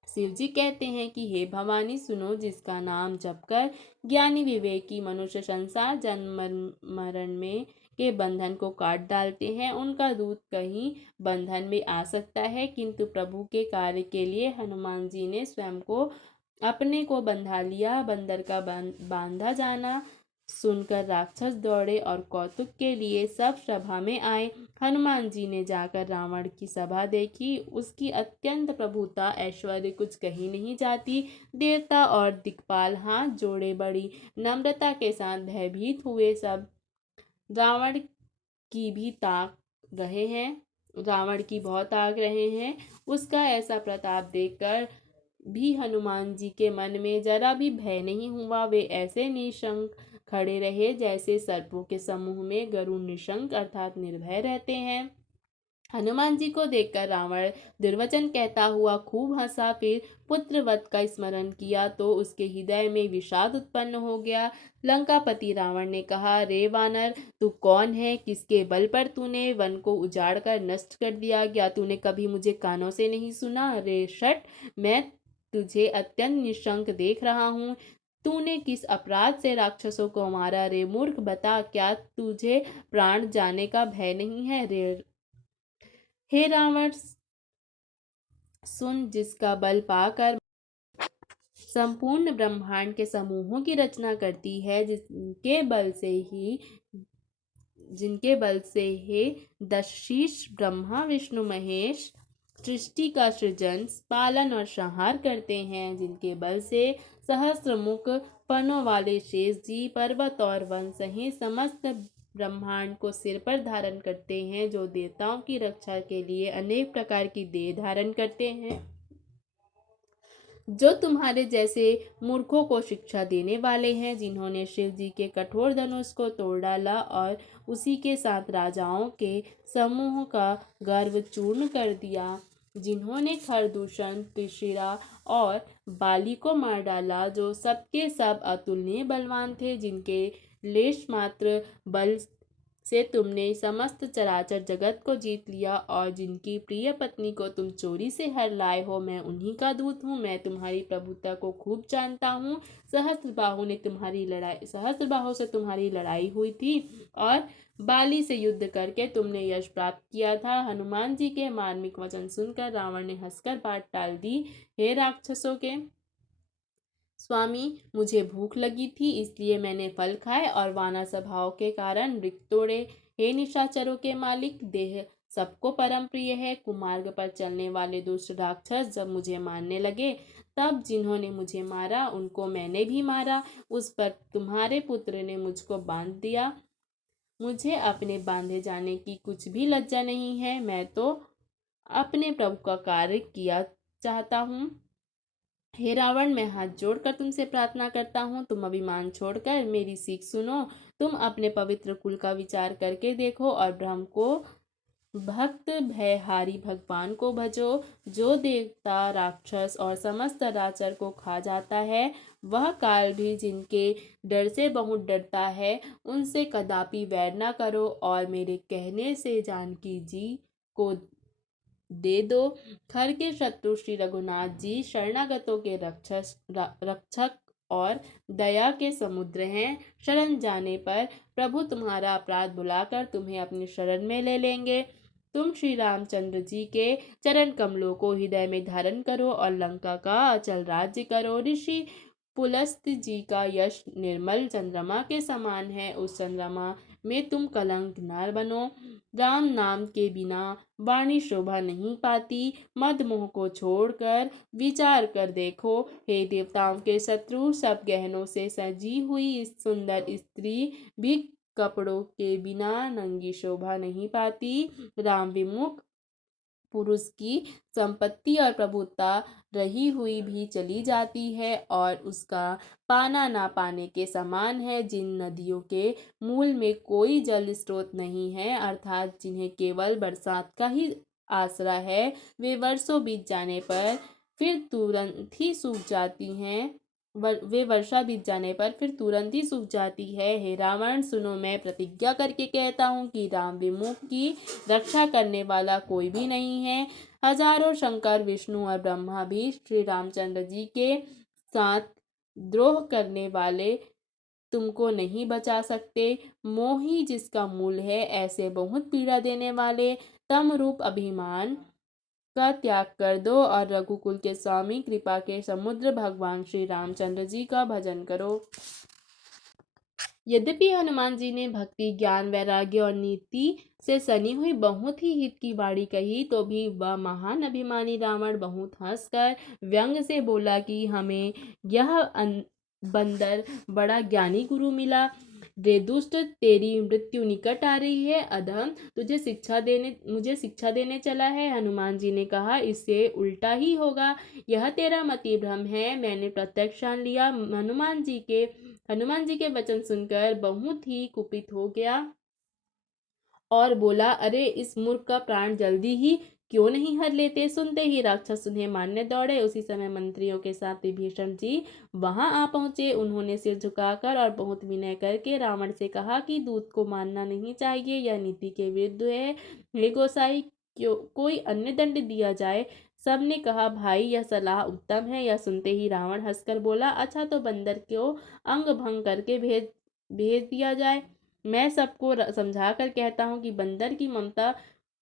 शिव जी कहते हैं कि हे भवानी सुनो, जिसका नाम जपकर ज्ञानी विवेकी मनुष्य संसार जन्म मरण में के बंधन को काट डालते हैं, उनका दूत कहीं बंधन में आ सकता है। किंतु प्रभु के कार्य के लिए हनुमान जी ने स्वयं को अपने को बंधा लिया। बंदर का बांधा जाना सुनकर राक्षस दौड़े और कौतुक के लिए सब सभा में आए। हनुमान जी ने जाकर रावण की सभा देखी। उसकी अत्यंत प्रभुता ऐश्वर्य कुछ कही नहीं जाती। देवता और दिक्पाल हाथ जोड़े बड़ी नम्रता के साथ भयभीत हुए सब रावण की भी ताक रहे हैं रावण की बहुत ताक रहे हैं। उसका ऐसा प्रताप देखकर भी हनुमान जी के मन में जरा भी भय नहीं हुआ। वे ऐसे निशंक खड़े रहे जैसे सर्पों के समूह में गरुड़ निशंक अर्थात निर्भय रहते हैं। हनुमान जी को देखकर रावण दुर्वचन कहता हुआ खूब हंसा। फिर पुत्रवत का स्मरण किया तो उसके हृदय में विषाद उत्पन्न हो गया। लंकापति रावण ने कहा, रे वानर, तू कौन है? किसके बल पर तूने वन को उजाड़ कर नष्ट कर दिया? क्या तूने कभी मुझे कानों से नहीं सुना? रे शठ, मैं तुझे अत्यंत निशंक देख रहा हूँ। तूने किस अपराध से राक्षसों को मारा? रे मूर्ख, बता, क्या तुझे प्राण जाने का भय नहीं है? रे हे रावण, सुन, जिसका बल पाकर संपूर्ण ब्रह्मांड के समूहों की रचना करती है, जिनके बल से हे दशशीष ब्रह्मा विष्णु महेश सृष्टि का सृजन पालन और संहार करते हैं, जिनके बल से सहस्त्रमुख फनों वाले शेष जी पर्वत और वन सहित समस्त ब्रह्मांड को सिर पर धारण करते हैं, जो देवताओं की रक्षा के लिए अनेक प्रकार की देह धारण करते हैं, जो तुम्हारे जैसे मूर्खों को शिक्षा देने वाले हैं, जिन्होंने शिव जी के कठोर धनुष को तोड़ डाला और उसी के साथ राजाओं के समूह का गर्व चूर्ण कर दिया, जिन्होंने खरदूषण, त्रिशिरा और बाली को मार डाला, जो सबके सब अतुलनीय बलवान थे, जिनके लेश मात्र बल से तुमने समस्त चराचर जगत को जीत लिया और जिनकी प्रिय पत्नी को तुम चोरी से हर लाए हो, मैं उन्हीं का दूत हूँ। मैं तुम्हारी प्रभुता को खूब जानता हूँ। सहस्त्रबाहु से तुम्हारी लड़ाई हुई थी और बाली से युद्ध करके तुमने यश प्राप्त किया था। हनुमान जी के मार्मिक वचन सुनकर रावण ने हंसकर बात टाल दी। हे राक्षसों के स्वामी, मुझे भूख लगी थी, इसलिए मैंने फल खाए और वानर स्वभाव के कारण वृक्ष तोड़े। हे निशाचरों के मालिक, देह सबको परम प्रिय है। कुमार्ग पर चलने वाले दुष्ट राक्षस जब मुझे मारने लगे, तब जिन्होंने मुझे मारा उनको मैंने भी मारा। उस पर तुम्हारे पुत्र ने मुझको बांध दिया। मुझे अपने बांधे जाने की कुछ भी लज्जा नहीं है। मैं तो अपने प्रभु का कार्य किया चाहता हूँ। हे रावण, मैं हाथ जोड़कर तुमसे प्रार्थना करता हूँ, तुम अभिमान छोड़कर मेरी सीख सुनो। तुम अपने पवित्र कुल का विचार करके देखो और ब्रह्म को भक्त भयहारी भगवान को भजो। जो देवता, राक्षस और समस्त चराचर को खा जाता है, वह काल भी जिनके डर से बहुत डरता है, उनसे कदापि वैर न करो और मेरे कहने से जानकी जी को दे दो। खर के शत्रु श्री रघुनाथ जी शरणागतों के रक्षक और दया के समुद्र हैं। शरण जाने पर प्रभु तुम्हारा अपराध बुलाकर तुम्हें अपनी शरण में ले लेंगे। तुम श्री रामचंद्र जी के चरण कमलों को हृदय में धारण करो और लंका का अचल राज्य करो। ऋषि पुलस्त जी का यश निर्मल चंद्रमा के समान है। उस चंद्रमा में तुम कलंक न बनो। राम नाम के बिना वाणी शोभा नहीं पाती। मद मोह को छोड़कर विचार कर देखो। हे देवताओं के शत्रु, सब गहनों से सजी हुई इस सुंदर स्त्री भी कपड़ों के बिना नंगी शोभा नहीं पाती। राम विमुख पुरुष की संपत्ति और प्रभुता रही हुई भी चली जाती है और उसका पाना ना पाने के समान है। जिन नदियों के मूल में कोई जल स्रोत नहीं है, अर्थात जिन्हें केवल बरसात का ही आसरा है, वे वर्षों बीत जाने पर फिर तुरंत ही सूख जाती हैं। वे वर्षा बीत जाने पर फिर तुरंत ही सूख जाती है। हे रावण, सुनो, मैं प्रतिज्ञा करके कहता हूँ कि राम विमुख की रक्षा करने वाला कोई भी नहीं है। हजारों शंकर, विष्णु और ब्रह्मा भी श्री रामचंद्र जी के साथ द्रोह करने वाले तुमको नहीं बचा सकते। मोही जिसका मूल है, ऐसे बहुत पीड़ा देने वाले तम रूप अभिमान का त्याग कर दो और रघुकुल के स्वामी, कृपा के समुद्र भगवान श्री रामचंद्र जी का भजन करो। यद्यपि हनुमान जी ने भक्ति, ज्ञान, वैराग्य और नीति से सनी हुई बहुत ही हित की बाणी कही, तो भी वह महान अभिमानी रावण बहुत हंसकर व्यंग से बोला कि हमें यह बंदर बड़ा ज्ञानी गुरु मिला। रे दुष्ट, तेरी मृत्यु निकट आ रही है। अधम, मुझे शिक्षा देने चला है। हनुमान जी ने कहा, इससे उल्टा ही होगा। यह तेरा मति भ्रम है, मैंने प्रत्यक्ष जान लिया। हनुमान जी के वचन सुनकर बहुत ही कुपित हो गया और बोला, अरे इस मूर्ख का प्राण जल्दी ही क्यों नहीं हर लेते। सुनते ही राक्षस उन्हें मारने दौड़े। उसी समय मंत्रियों के साथ विभीषण जी वहां आ पहुंचे। उन्होंने सिर झुकाकर और बहुत विनय करके रावण से कहा कि दूत को मारना नहीं चाहिए, यह नीति के विरुद्ध है। हे गोसाई, क्यों कोई अन्य दंड दिया जाए। सबने कहा, भाई यह सलाह उत्तम है। यह सुनते ही रावण हंसकर बोला, अच्छा तो बंदर को अंग भंग करके भेज भेज दिया जाए। मैं सबको समझा कर कहता हूँ कि बंदर की ममता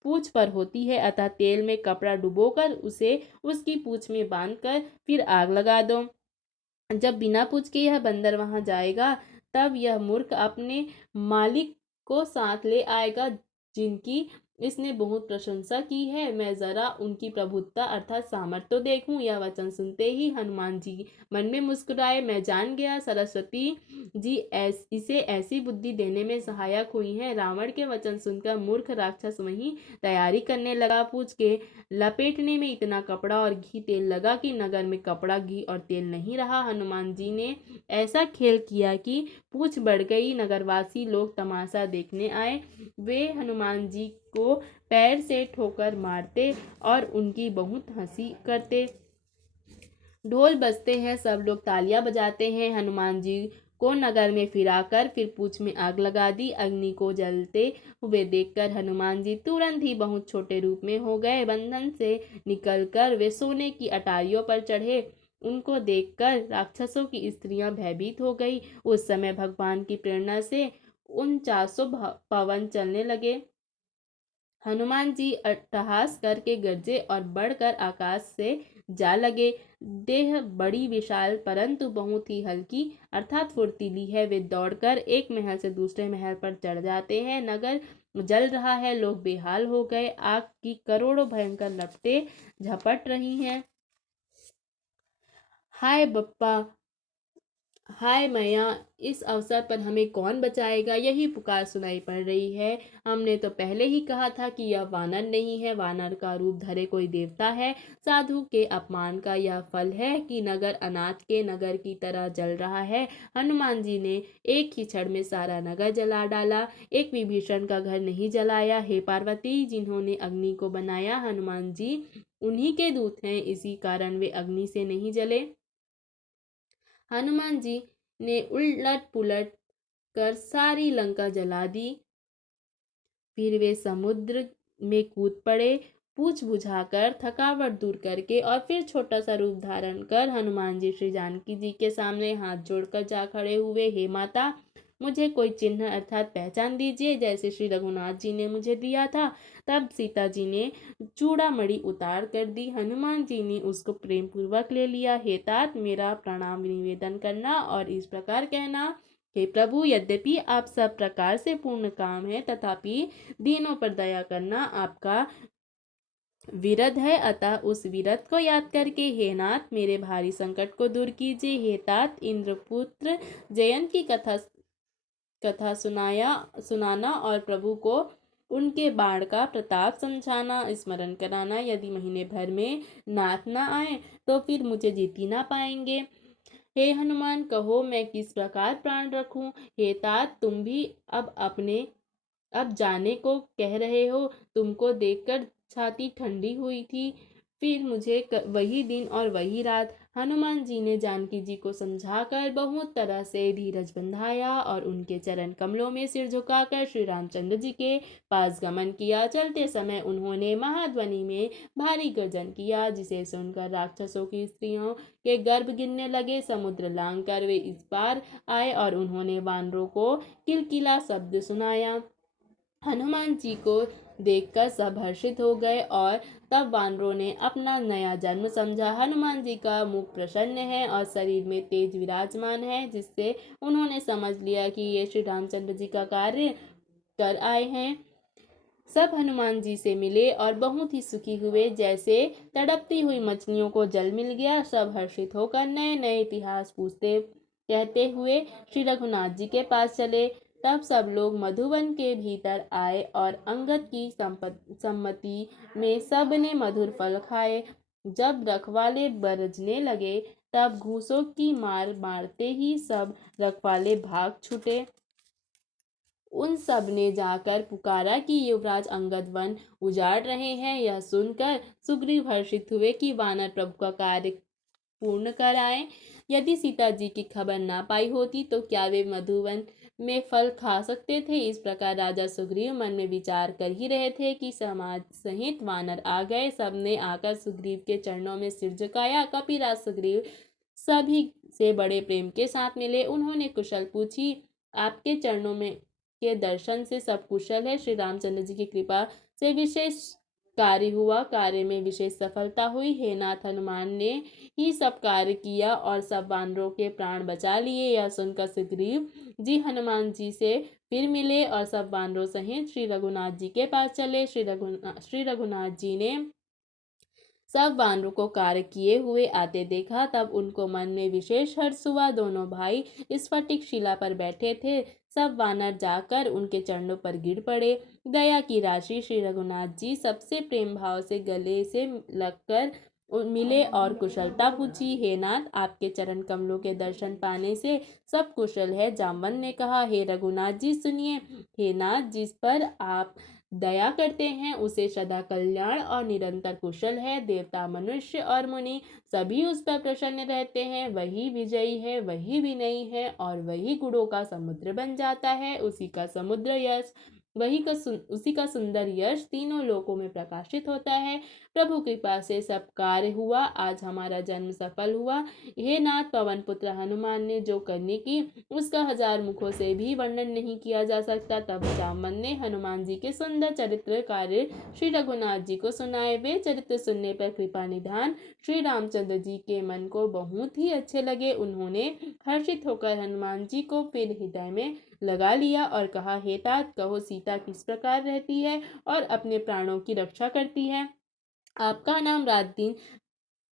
पूंछ पर होती है, अतः तेल में कपड़ा डुबोकर उसे उसकी पूंछ में बांधकर फिर आग लगा दो। जब बिना पूछ के यह बंदर वहां जाएगा, तब यह मूर्ख अपने मालिक को साथ ले आएगा, जिनकी इसने बहुत प्रशंसा की है। मैं जरा उनकी प्रभुता अर्थात सामर्थ्य तो देखूं। यह वचन सुनते ही हनुमान जी मन में मुस्कुराए। मैं जान गया, सरस्वती जी इसे ऐसी बुद्धि देने में सहायक हुई हैं। रावण के वचन सुनकर मूर्ख राक्षस वहीं तैयारी करने लगा। पूछ के लपेटने में इतना कपड़ा और घी तेल लगा कि नगर में कपड़ा, घी और तेल नहीं रहा। हनुमान जी ने ऐसा खेल किया कि पूछ बढ़ गई। नगरवासी लोग तमाशा देखने आए। वे हनुमान जी को पैर से ठोकर मारते और उनकी बहुत हंसी करते। ढोल बजते हैं, सब लोग तालियां बजाते हैं। हनुमान जी को नगर में फिराकर फिर पूंछ में आग लगा दी। अग्नि को जलते हुए देखकर हनुमान जी तुरंत ही बहुत छोटे रूप में हो गए। बंधन से निकलकर वे सोने की अटारियों पर चढ़े। उनको देखकर राक्षसों की स्त्रियां भयभीत हो गई। उस समय भगवान की प्रेरणा से 49 पवन चलने लगे। हनुमान जी अट्टहास करके गरजे और बढ़कर आकाश से जा लगे। देह बड़ी विशाल परंतु बहुत ही हल्की अर्थात फुर्तीली है। वे दौड़कर एक महल से दूसरे महल पर चढ़ जाते हैं। नगर जल रहा है, लोग बेहाल हो गए। आग की करोड़ों भयंकर लपटें झपट रही हैं। हाय बप्पा, हाय मैया, इस अवसर पर हमें कौन बचाएगा। यही पुकार सुनाई पड़ रही है। हमने तो पहले ही कहा था कि यह वानर नहीं है, वानर का रूप धरे कोई देवता है। साधु के अपमान का यह फल है कि नगर अनाथ के नगर की तरह जल रहा है। हनुमान जी ने एक ही क्षण में सारा नगर जला डाला, एक विभीषण का घर नहीं जलाया। हे पार्वती, जिन्होंने अग्नि को बनाया, हनुमान जी उन्हीं के दूत हैं, इसी कारण वे अग्नि से नहीं जले। हनुमान जी ने उलट पुलट कर सारी लंका जला दी। फिर वे समुद्र में कूद पड़े। पूछ बुझाकर थकावट दूर करके और फिर छोटा सा रूप धारण कर हनुमान जी श्री जानकी जी के सामने हाथ जोड़कर जा खड़े हुए। हे माता, मुझे कोई चिन्ह अर्थात पहचान दीजिए, जैसे श्री रघुनाथ जी ने मुझे दिया था। तब सीता जी ने चूड़ामणि उतार कर दी। हनुमान जी ने उसको प्रेम पूर्वक ले लिया। हे तात, मेरा प्रणाम निवेदन करना और इस प्रकार कहना, हे प्रभु, यद्यपि आप सब प्रकार से पूर्ण काम है, तथापि दीनों पर दया करना आपका विरध है। अतः उस विरध को याद करके हे नाथ, मेरे भारी संकट को दूर कीजिए। हे तात, इंद्रपुत्र जयंत की कथा सुनाना और प्रभु को उनके बाण का प्रताप समझाना, स्मरण कराना। यदि महीने भर में नाथ न आए तो फिर मुझे जीत ही ना पाएंगे। हे हनुमान, कहो मैं किस प्रकार प्राण रखूं। हे तात, तुम भी अब जाने को कह रहे हो। तुमको देखकर छाती ठंडी हुई थी। फिर मुझे वही दिन और वही रात। हनुमान जी ने जानकी जी को समझाकर बहुत तरह से धीरज बंधाया और उनके चरण कमलों में सिर झुकाकर श्री रामचंद्र जी के पास गमन किया। चलते समय उन्होंने महाध्वनि में भारी गर्जन किया, जिसे सुनकर राक्षसों की स्त्रियों के गर्भ गिरने लगे। समुद्र लांग कर वे इस पार आए और उन्होंने वानरों को किलकिला शब्द सुनाया। हनुमान जी को देखकर सब हर्षित हो गए और तब वानरों ने अपना नया जन्म समझा। हनुमान जी का मुख प्रसन्न है और शरीर में तेज विराजमान है, जिससे उन्होंने समझ लिया कि ये श्री रामचंद्र जी का कार्य कर आए हैं। सब हनुमान जी से मिले और बहुत ही सुखी हुए, जैसे तड़पती हुई मछलियों को जल मिल गया। सब हर्षित होकर नए नए इतिहास पूछते कहते हुए श्री रघुनाथ जी के पास चले। तब सब लोग मधुवन के भीतर आए और अंगद की सम्मति में सब ने मधुर फल खाए। जब रखवाले बरजने लगे, तब घूसों की मार मारते ही सब रखवाले भाग छूटे। उन सब ने जाकर पुकारा कि युवराज अंगद वन उजाड़ रहे हैं। यह सुनकर सुग्रीव हर्षित हुए कि वानर प्रभु का कार्य पूर्ण कर आए। यदि सीता जी की खबर ना पाई होती तो क्या वे मधुवन में फल खा सकते थे। इस प्रकार राजा सुग्रीव मन में विचार कर ही रहे थे कि समाज सहित वानर आ गए। सबने आकर सुग्रीव के चरणों में सिर झुकाया। कपिराज सुग्रीव सभी से बड़े प्रेम के साथ मिले। उन्होंने कुशल पूछी। आपके चरणों में के दर्शन से सब कुशल है। श्री रामचंद्र जी की कृपा से विशेष कार्य हुआ, कार्य में विशेष सफलता हुई। हे नाथ, हनुमान ने ही सब कार्य किया और सब वानरों के प्राण बचा लिए। यह सुनकर सुग्रीव जी हनुमान जी से फिर मिले और सब वानरों सहित श्री रघुनाथ जी के पास चले। श्री रघुनाथ जी ने सब वानरों को कार्य किए हुए आते देखा। तब उनको मन में विशेष हर्ष हुआ। दोनों भाई स्फटिक शिला पर बैठे थे। सब वानर जाकर उनके चरणों पर गिर पड़े। दया की राशि श्री रघुनाथ जी सबसे प्रेम भाव से गले से लगकर मिले और कुशलता पूछी। हे नाथ, आपके चरण कमलों के दर्शन पाने से सब कुशल है। जामवंत ने कहा, हे रघुनाथ जी सुनिए। हे नाथ, जिस पर आप दया करते हैं उसे सदा कल्याण और निरंतर कुशल है। देवता, मनुष्य और मुनि सभी उस पर प्रसन्न रहते हैं। वही विजयी है, वही विनयी है और वही गुणों का समुद्र बन जाता है। उसी का सुंदर यश तीनों लोकों में प्रकाशित होता है। प्रभु कृपा से सब कार्य हुआ। आज हमारा जन्म सफल हुआ। हे नाथ, पवन पुत्र हनुमान ने जो करनी की उसका 1000 मुखों से भी वर्णन नहीं किया जा सकता। तब जामवंत ने हनुमान जी के सुंदर चरित्र कार्य श्री रघुनाथ जी को सुनाए। वे चरित्र सुनने पर कृपा निधान श्री रामचंद्र जी के मन को बहुत ही अच्छे लगे। उन्होंने हर्षित होकर हनुमान जी को फिर हृदय में लगा लिया और कहा, हे तात, कहो सीता किस प्रकार रहती है और अपने प्राणों की रक्षा करती है। आपका नाम रात दिन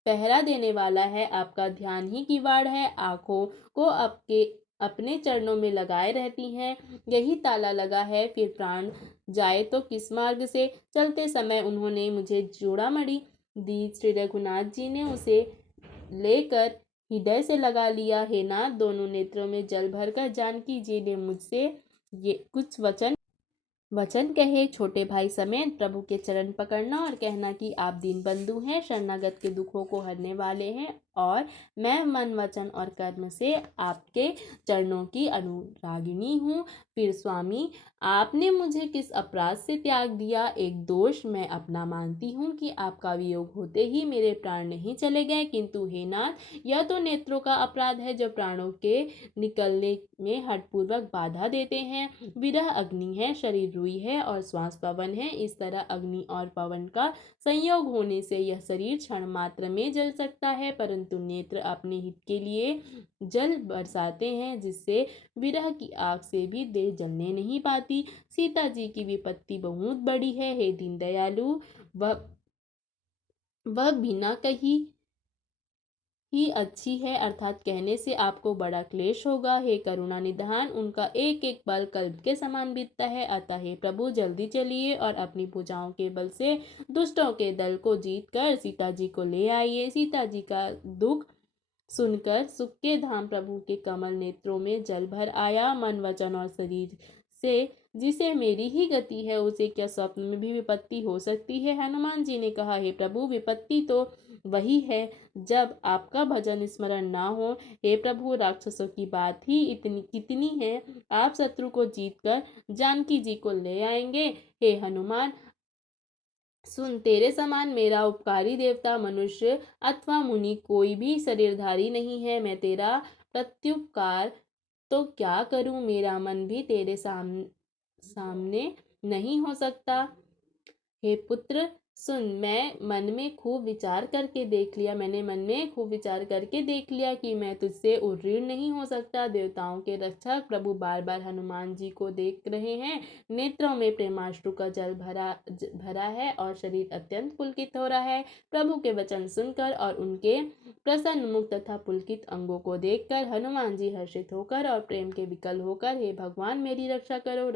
पहरा देने वाला है। आपका ध्यान ही किवाड़ है। आंखों को अपने चरणों में लगाए रहती हैं। यही ताला लगा है। फिर प्राण जाए तो किस मार्ग से। चलते समय उन्होंने मुझे चूड़ामणि दी। श्री रघुनाथ जी ने उसे लेकर हृदय से लगा लिया। हे नाथ, दोनों नेत्रों में जल भरकर जानकी जी ने मुझसे ये कुछ वचन कहे। छोटे भाई समेत प्रभु के चरण पकड़ना और कहना कि आप दीन बंधु हैं, शरणागत के दुखों को हरने वाले हैं और मैं मन वचन और कर्म से आपके चरणों की अनुरागिणी हूँ। फिर स्वामी, आपने मुझे किस अपराध से त्याग दिया? एक दोष मैं अपना मानती हूँ कि आपका वियोग होते ही मेरे प्राण नहीं चले गए, किंतु हे नाथ, यह तो नेत्रों का अपराध है जो प्राणों के निकलने में हठपूर्वक बाधा देते हैं। विरह अग्नि है, शरीर रुई है और श्वास पवन है। इस तरह अग्नि और पवन का संयोग होने से यह शरीर क्षण मात्र में जल सकता है, परंतु नेत्र अपने हित के लिए जल बरसाते हैं, जिससे विरह की आग से भी देह जलने नहीं पाती। सीता जी की विपत्ति बहुत बड़ी है, हे दीन दयालु। वह बिना कही ही अच्छी है, अर्थात कहने से आपको बड़ा क्लेश होगा। हे करुणा निधान, उनका एक एक पल कल्प के समान बीतता है। अतः हे प्रभु, जल्दी चलिए और अपनी भुजाओं के बल से दुष्टों के दल को जीत कर सीता जी को ले आइए। सीता जी का दुख सुनकर सुख के धाम प्रभु के कमल नेत्रों में जल भर आया। मन वचन और शरीर से जिसे मेरी ही गति है, उसे क्या स्वप्न में भी विपत्ति हो सकती है? हनुमान जी ने कहा, हे प्रभु, विपत्ति तो वही है जब आपका भजन स्मरण ना हो। हे प्रभु, राक्षसों की बात ही इतनी कितनी है, आप शत्रु को जीत कर जानकी जी को ले आएंगे। हे हनुमान, सुन, तेरे समान मेरा उपकारी देवता, मनुष्य अथवा मुनि कोई भी शरीरधारी नहीं है। मैं तेरा प्रत्युपकार तो क्या करूं? मेरा मन भी तेरे सामने नहीं हो सकता। हे पुत्र, सुन, मैंने मन में खूब विचार करके देख लिया कि मैं तुझसे उर्ऋण नहीं हो सकता। देवताओं के रक्षक प्रभु बार बार हनुमान जी को देख रहे हैं। नेत्रों में प्रेमाश्रु का जल भरा है और शरीर अत्यंत पुलकित हो रहा है। प्रभु के वचन सुनकर और उनके प्रसन्न मुख तथा पुलकित अंगों को देखकर हनुमान जी हर्षित होकर और प्रेम के विकल होकर, हे भगवान, मेरी रक्षा करो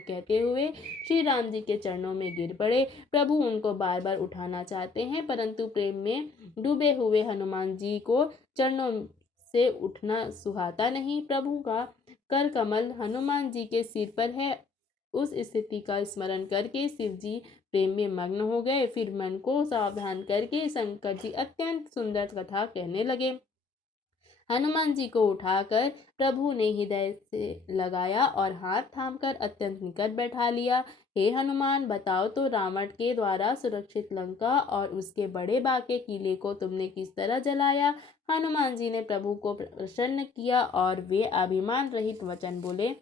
कहते हुए श्री राम जी के चरणों में गिर पड़े। प्रभु उनको बार बार उठाना चाहते हैं, परंतु प्रेम में डूबे हुए हनुमान जी को चरणों से उठना सुहाता नहीं। प्रभु का कर कमल हनुमान जी के सिर पर है। उस स्थिति का स्मरण करके शिव जी प्रेम में मग्न हो गए। फिर मन को सावधान करके शंकर जी अत्यंत सुंदर कथा कहने लगे। हनुमान जी को उठाकर प्रभु ने हृदय से लगाया और हाथ थामकर अत्यंत निकट बैठा लिया। हे हनुमान, बताओ तो, रावण के द्वारा सुरक्षित लंका और उसके बड़े बाके किले को तुमने किस तरह जलाया? हनुमान जी ने प्रभु को प्रसन्न किया और वे अभिमान रहित वचन बोले,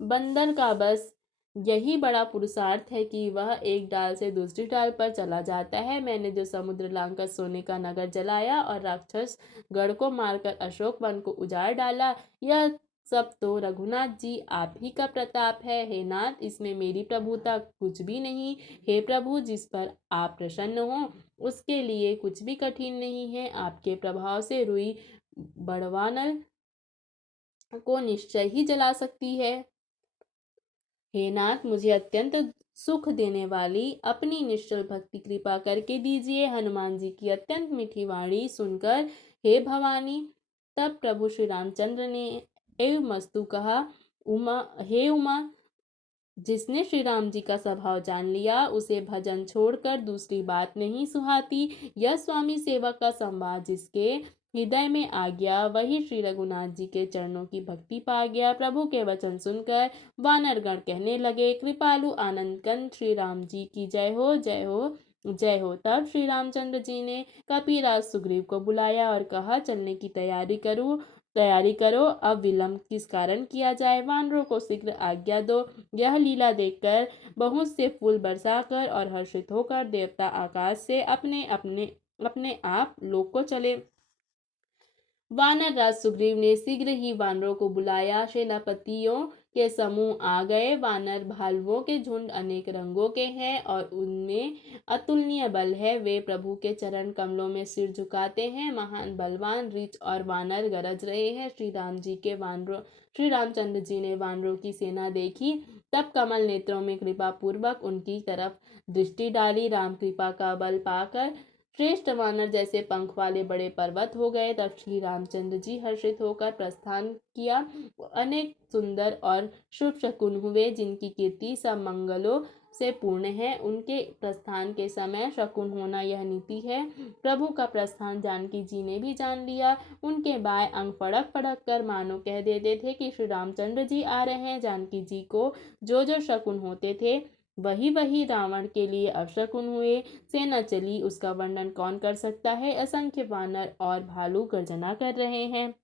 बंदर का बस यही बड़ा पुरुषार्थ है कि वह एक डाल से दूसरी डाल पर चला जाता है। मैंने जो समुद्र लांघकर सोने का नगर जलाया और राक्षस गढ़ को मारकर अशोक वन को उजाड़ डाला, यह सब तो रघुनाथ जी आप ही का प्रताप है। हे नाथ, इसमें मेरी प्रभुता कुछ भी नहीं। हे प्रभु, जिस पर आप प्रसन्न हो उसके लिए कुछ भी कठिन नहीं है। आपके प्रभाव से रुई बड़वानल को निश्चय ही जला सकती है। हे नाथ, मुझे अत्यंत सुख देने वाली अपनी निश्चल भक्ति कृपा करके दीजिए। हनुमान जी की अत्यंत मीठी वाणी सुनकर हे भवानी, तब प्रभु श्री रामचंद्र ने एवं मस्तु कहा, हे उमा, जिसने श्री राम जी का स्वभाव जान लिया उसे भजन छोड़कर दूसरी बात नहीं सुहाती। यह स्वामी सेवक का संवाद जिसके हृदय में आ गया, वही श्री रघुनाथ जी के चरणों की भक्ति पा गया। प्रभु के वचन सुनकर वानरगण कहने लगे, कृपालु आनंद कंद श्री राम जी की जय हो, जय हो, जय हो। तब श्री रामचंद्र जी ने कपिराज सुग्रीव को बुलाया और कहा, चलने की तैयारी करो, अब विलंब किस कारण किया जाए? वानरों को शीघ्र आज्ञा दो। यह लीला देखकर बहुत से फूल बरसाकर और हर्षित होकर देवता आकाश से अपने आप लोक को चले। वानर राज सुग्रीव ने शीघ्र ही वानरों को बुलाया। सेनापतियों के समूह आ गए। वानर भालुओं के झुंड अनेक रंगों के हैं और उनमें अतुलनीय बल है। वे प्रभु के चरण कमलों में सिर झुकाते हैं। महान बलवान रीछ और वानर गरज रहे हैं। श्री रामचंद्र जी ने वानरों की सेना देखी, तब कमल नेत्रों में कृपा पूर्वक उनकी तरफ दृष्टि डाली। राम कृपा का बल पाकर श्रेष्ठ वानर जैसे पंख वाले बड़े पर्वत हो गए। तब श्री रामचंद्र जी हर्षित होकर प्रस्थान किया। अनेक सुंदर और शुभ शकुन हुए, जिनकी कीर्ति सब मंगलों से पूर्ण है। उनके प्रस्थान के समय शकुन होना यह नीति है। प्रभु का प्रस्थान जानकी जी ने भी जान लिया। उनके बाएं अंग फड़क फड़क कर मानो कह देते थे कि श्री रामचंद्र जी आ रहे हैं। जानकी जी को जो जो शकुन होते थे वही वही रावण के लिए अपशकुन हुए। सेना चली, उसका वर्णन कौन कर सकता है। असंख्य वानर और भालू गर्जना कर रहे हैं।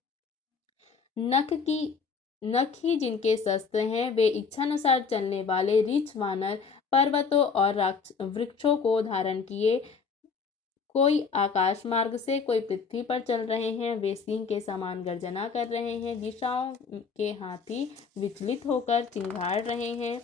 नख ही जिनके शस्त्र हैं, वे इच्छानुसार चलने वाले रीछ वानर पर्वतों और वृक्षों को धारण किए कोई आकाश मार्ग से, कोई पृथ्वी पर चल रहे हैं। वे सिंह के समान गर्जना कर रहे हैं। दिशाओं के हाथी विचलित होकर चिंगाड़ रहे हैं।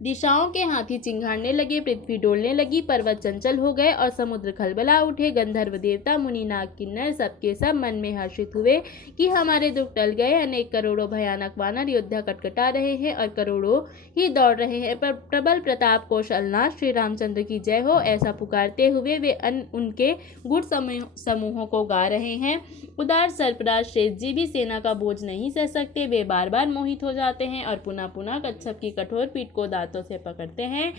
दिशाओं के हाथी चिंगाड़ने लगे, पृथ्वी डोलने लगी, पर्वत चंचल हो गए और समुद्र खलबला उठे। गंधर्व देवता मुनि नाग किन्नर सबके सब मन में हर्षित हुए कि हमारे दुख टल गए। अनेक करोड़ों भयानक वानर योद्धा कटकटा रहे हैं और करोड़ों ही दौड़ रहे हैं। पर प्रबल प्रताप कौशलनाथ श्री रामचंद्र की जय हो, ऐसा पुकारते हुए वे उनके गुट समूहों को गा रहे हैं। उदार सर्पराज शेष जी भी सेना का बोझ नहीं सह सकते। वे बार बार मोहित हो जाते हैं और पुनः पुनः कच्छप की कठोर पीठ को दांतों से पकड़ते हैं।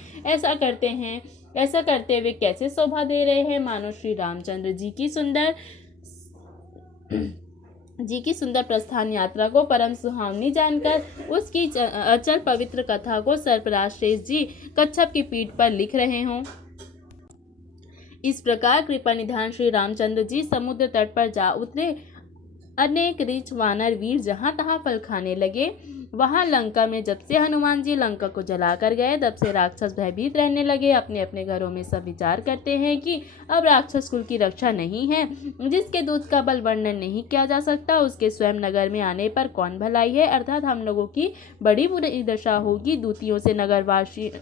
ऐसा करते वे कैसे शोभा दे रहे हैं, मानो श्री रामचंद्र जी की सुंदर प्रस्थान यात्रा को परम सुहावनी जानकर उसकी अचल पवित्र कथा को सर्पराज शेष जी कच्छप की पीठ पर लिख रहे हों। इस प्रकार कृपा निधान श्री रामचंद्र जी समुद्र तट पर जा उतरे। अनेक रीछ वानर वीर जहां तहां फल खाने लगे। वहां लंका में जब से हनुमान जी लंका को जलाकर गए, तब से राक्षस भयभीत रहने लगे। अपने अपने घरों में सब विचार करते हैं कि अब राक्षस कुल की रक्षा नहीं है। जिसके दूत का बल वर्णन नहीं किया जा सकता, उसके स्वयं नगर में आने पर कौन भलाई है। अर्थात हम लोगों की बड़ी बुरी दशा होगी। दूतियों से नगर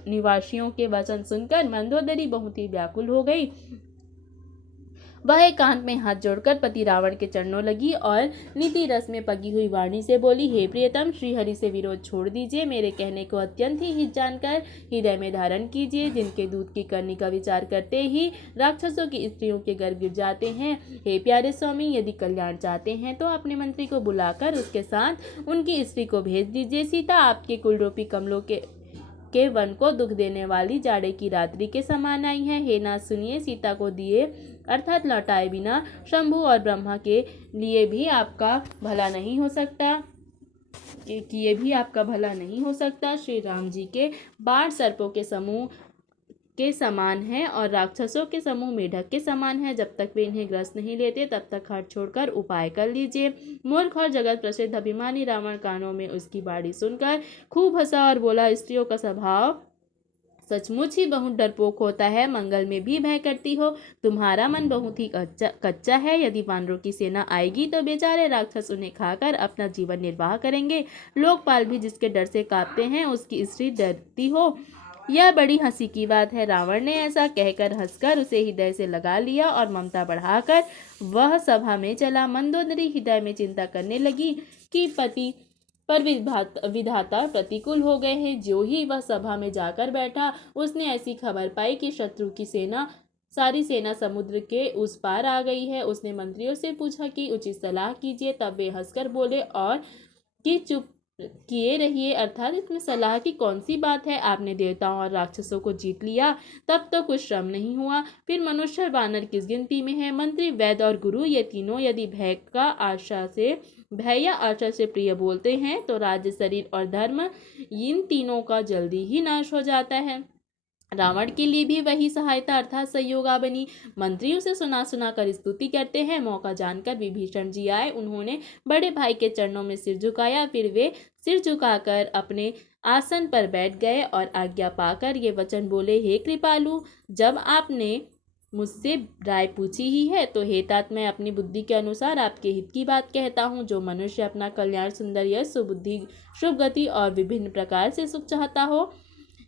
निवासियों के वचन सुनकर मंदोदरी बहुत ही व्याकुल हो गई। वह एकांत में हाथ जोड़कर पति रावण के चरणों लगी और नीति रस में पगी हुई वाणी से बोली, हे प्रियतम, श्रीहरि से विरोध छोड़ दीजिए। मेरे कहने को अत्यंत ही हित जानकर हृदय में धारण कीजिए। जिनके दूध की करनी का विचार करते ही राक्षसों की स्त्रियों के गर्भ गिर जाते हैं। हे प्यारे स्वामी, यदि कल्याण चाहते हैं तो अपने मंत्री को बुलाकर उसके साथ उनकी स्त्री को भेज दीजिए। सीता आपके कुलरूपी कमलों के वन को दुख देने वाली जाड़े की रात्रि के समान आई है। हे नाथ, सुनिए, सीता को दिए अर्थात लौटाए बिना शंभु और ब्रह्मा के लिए भी आपका भला नहीं हो सकता श्री राम जी के बाण सर्पों के समूह के समान है और राक्षसों के समूह मेढक के समान है। जब तक वे इन्हें ग्रस्त नहीं लेते, तब तक हट छोड़कर उपाय कर लीजिए। मूर्ख और जगत प्रसिद्ध अभिमानी रावण कानों में उसकी बाड़ी सुनकर खूब हंसा और बोला, स्त्रियों का स्वभाव सचमुच ही बहुत डरपोक होता है। मंगल में भी भय करती हो। तुम्हारा मन बहुत ही कच्चा है। यदि वानरों की सेना आएगी तो बेचारे राक्षस उन्हें खाकर अपना जीवन निर्वाह करेंगे। लोकपाल भी जिसके डर से कांपते हैं, उसकी स्त्री डरती हो, यह बड़ी हंसी की बात है। रावण ने ऐसा कहकर हंसकर उसे हृदय से लगा लिया और ममता बढ़ाकर वह सभा में चला। मंदोदरी हृदय में चिंता करने लगी कि पति पर विधाता प्रतिकूल हो गए हैं। जो ही वह सभा में जाकर बैठा, उसने ऐसी खबर पाई कि शत्रु की सारी सेना समुद्र के उस पार आ गई है। उसने मंत्रियों से पूछा कि उचित सलाह कीजिए। तब वे हंसकर बोले और कि चुप किए रहिए, अर्थात इसमें सलाह की कौन सी बात है। आपने देवताओं और राक्षसों को जीत लिया, तब तो कुछ श्रम नहीं हुआ, फिर मनुष्य और वानर किस गिनती में है। मंत्री, वैद्य और गुरु, ये तीनों यदि भय या आशा से प्रिय बोलते हैं तो राज्य, शरीर और धर्म, इन तीनों का जल्दी ही नाश हो जाता है। रावण के लिए भी वही सहायता अर्थात सहयोगा बनी। मंत्रियों से सुना कर स्तुति करते हैं। मौका जानकर विभीषण जी आए। उन्होंने बड़े भाई के चरणों में सिर झुकाया। फिर वे सिर झुकाकर अपने आसन पर बैठ गए और आज्ञा पाकर ये वचन बोले, हे कृपालु, जब आपने मुझसे राय पूछी ही है तो हे तात, मैं अपनी बुद्धि के अनुसार आपके हित की बात कहता हूँ। जो मनुष्य अपना कल्याण, सुंदर यश, सुबुद्धि, शुभ गति और विभिन्न प्रकार से सुख चाहता हो,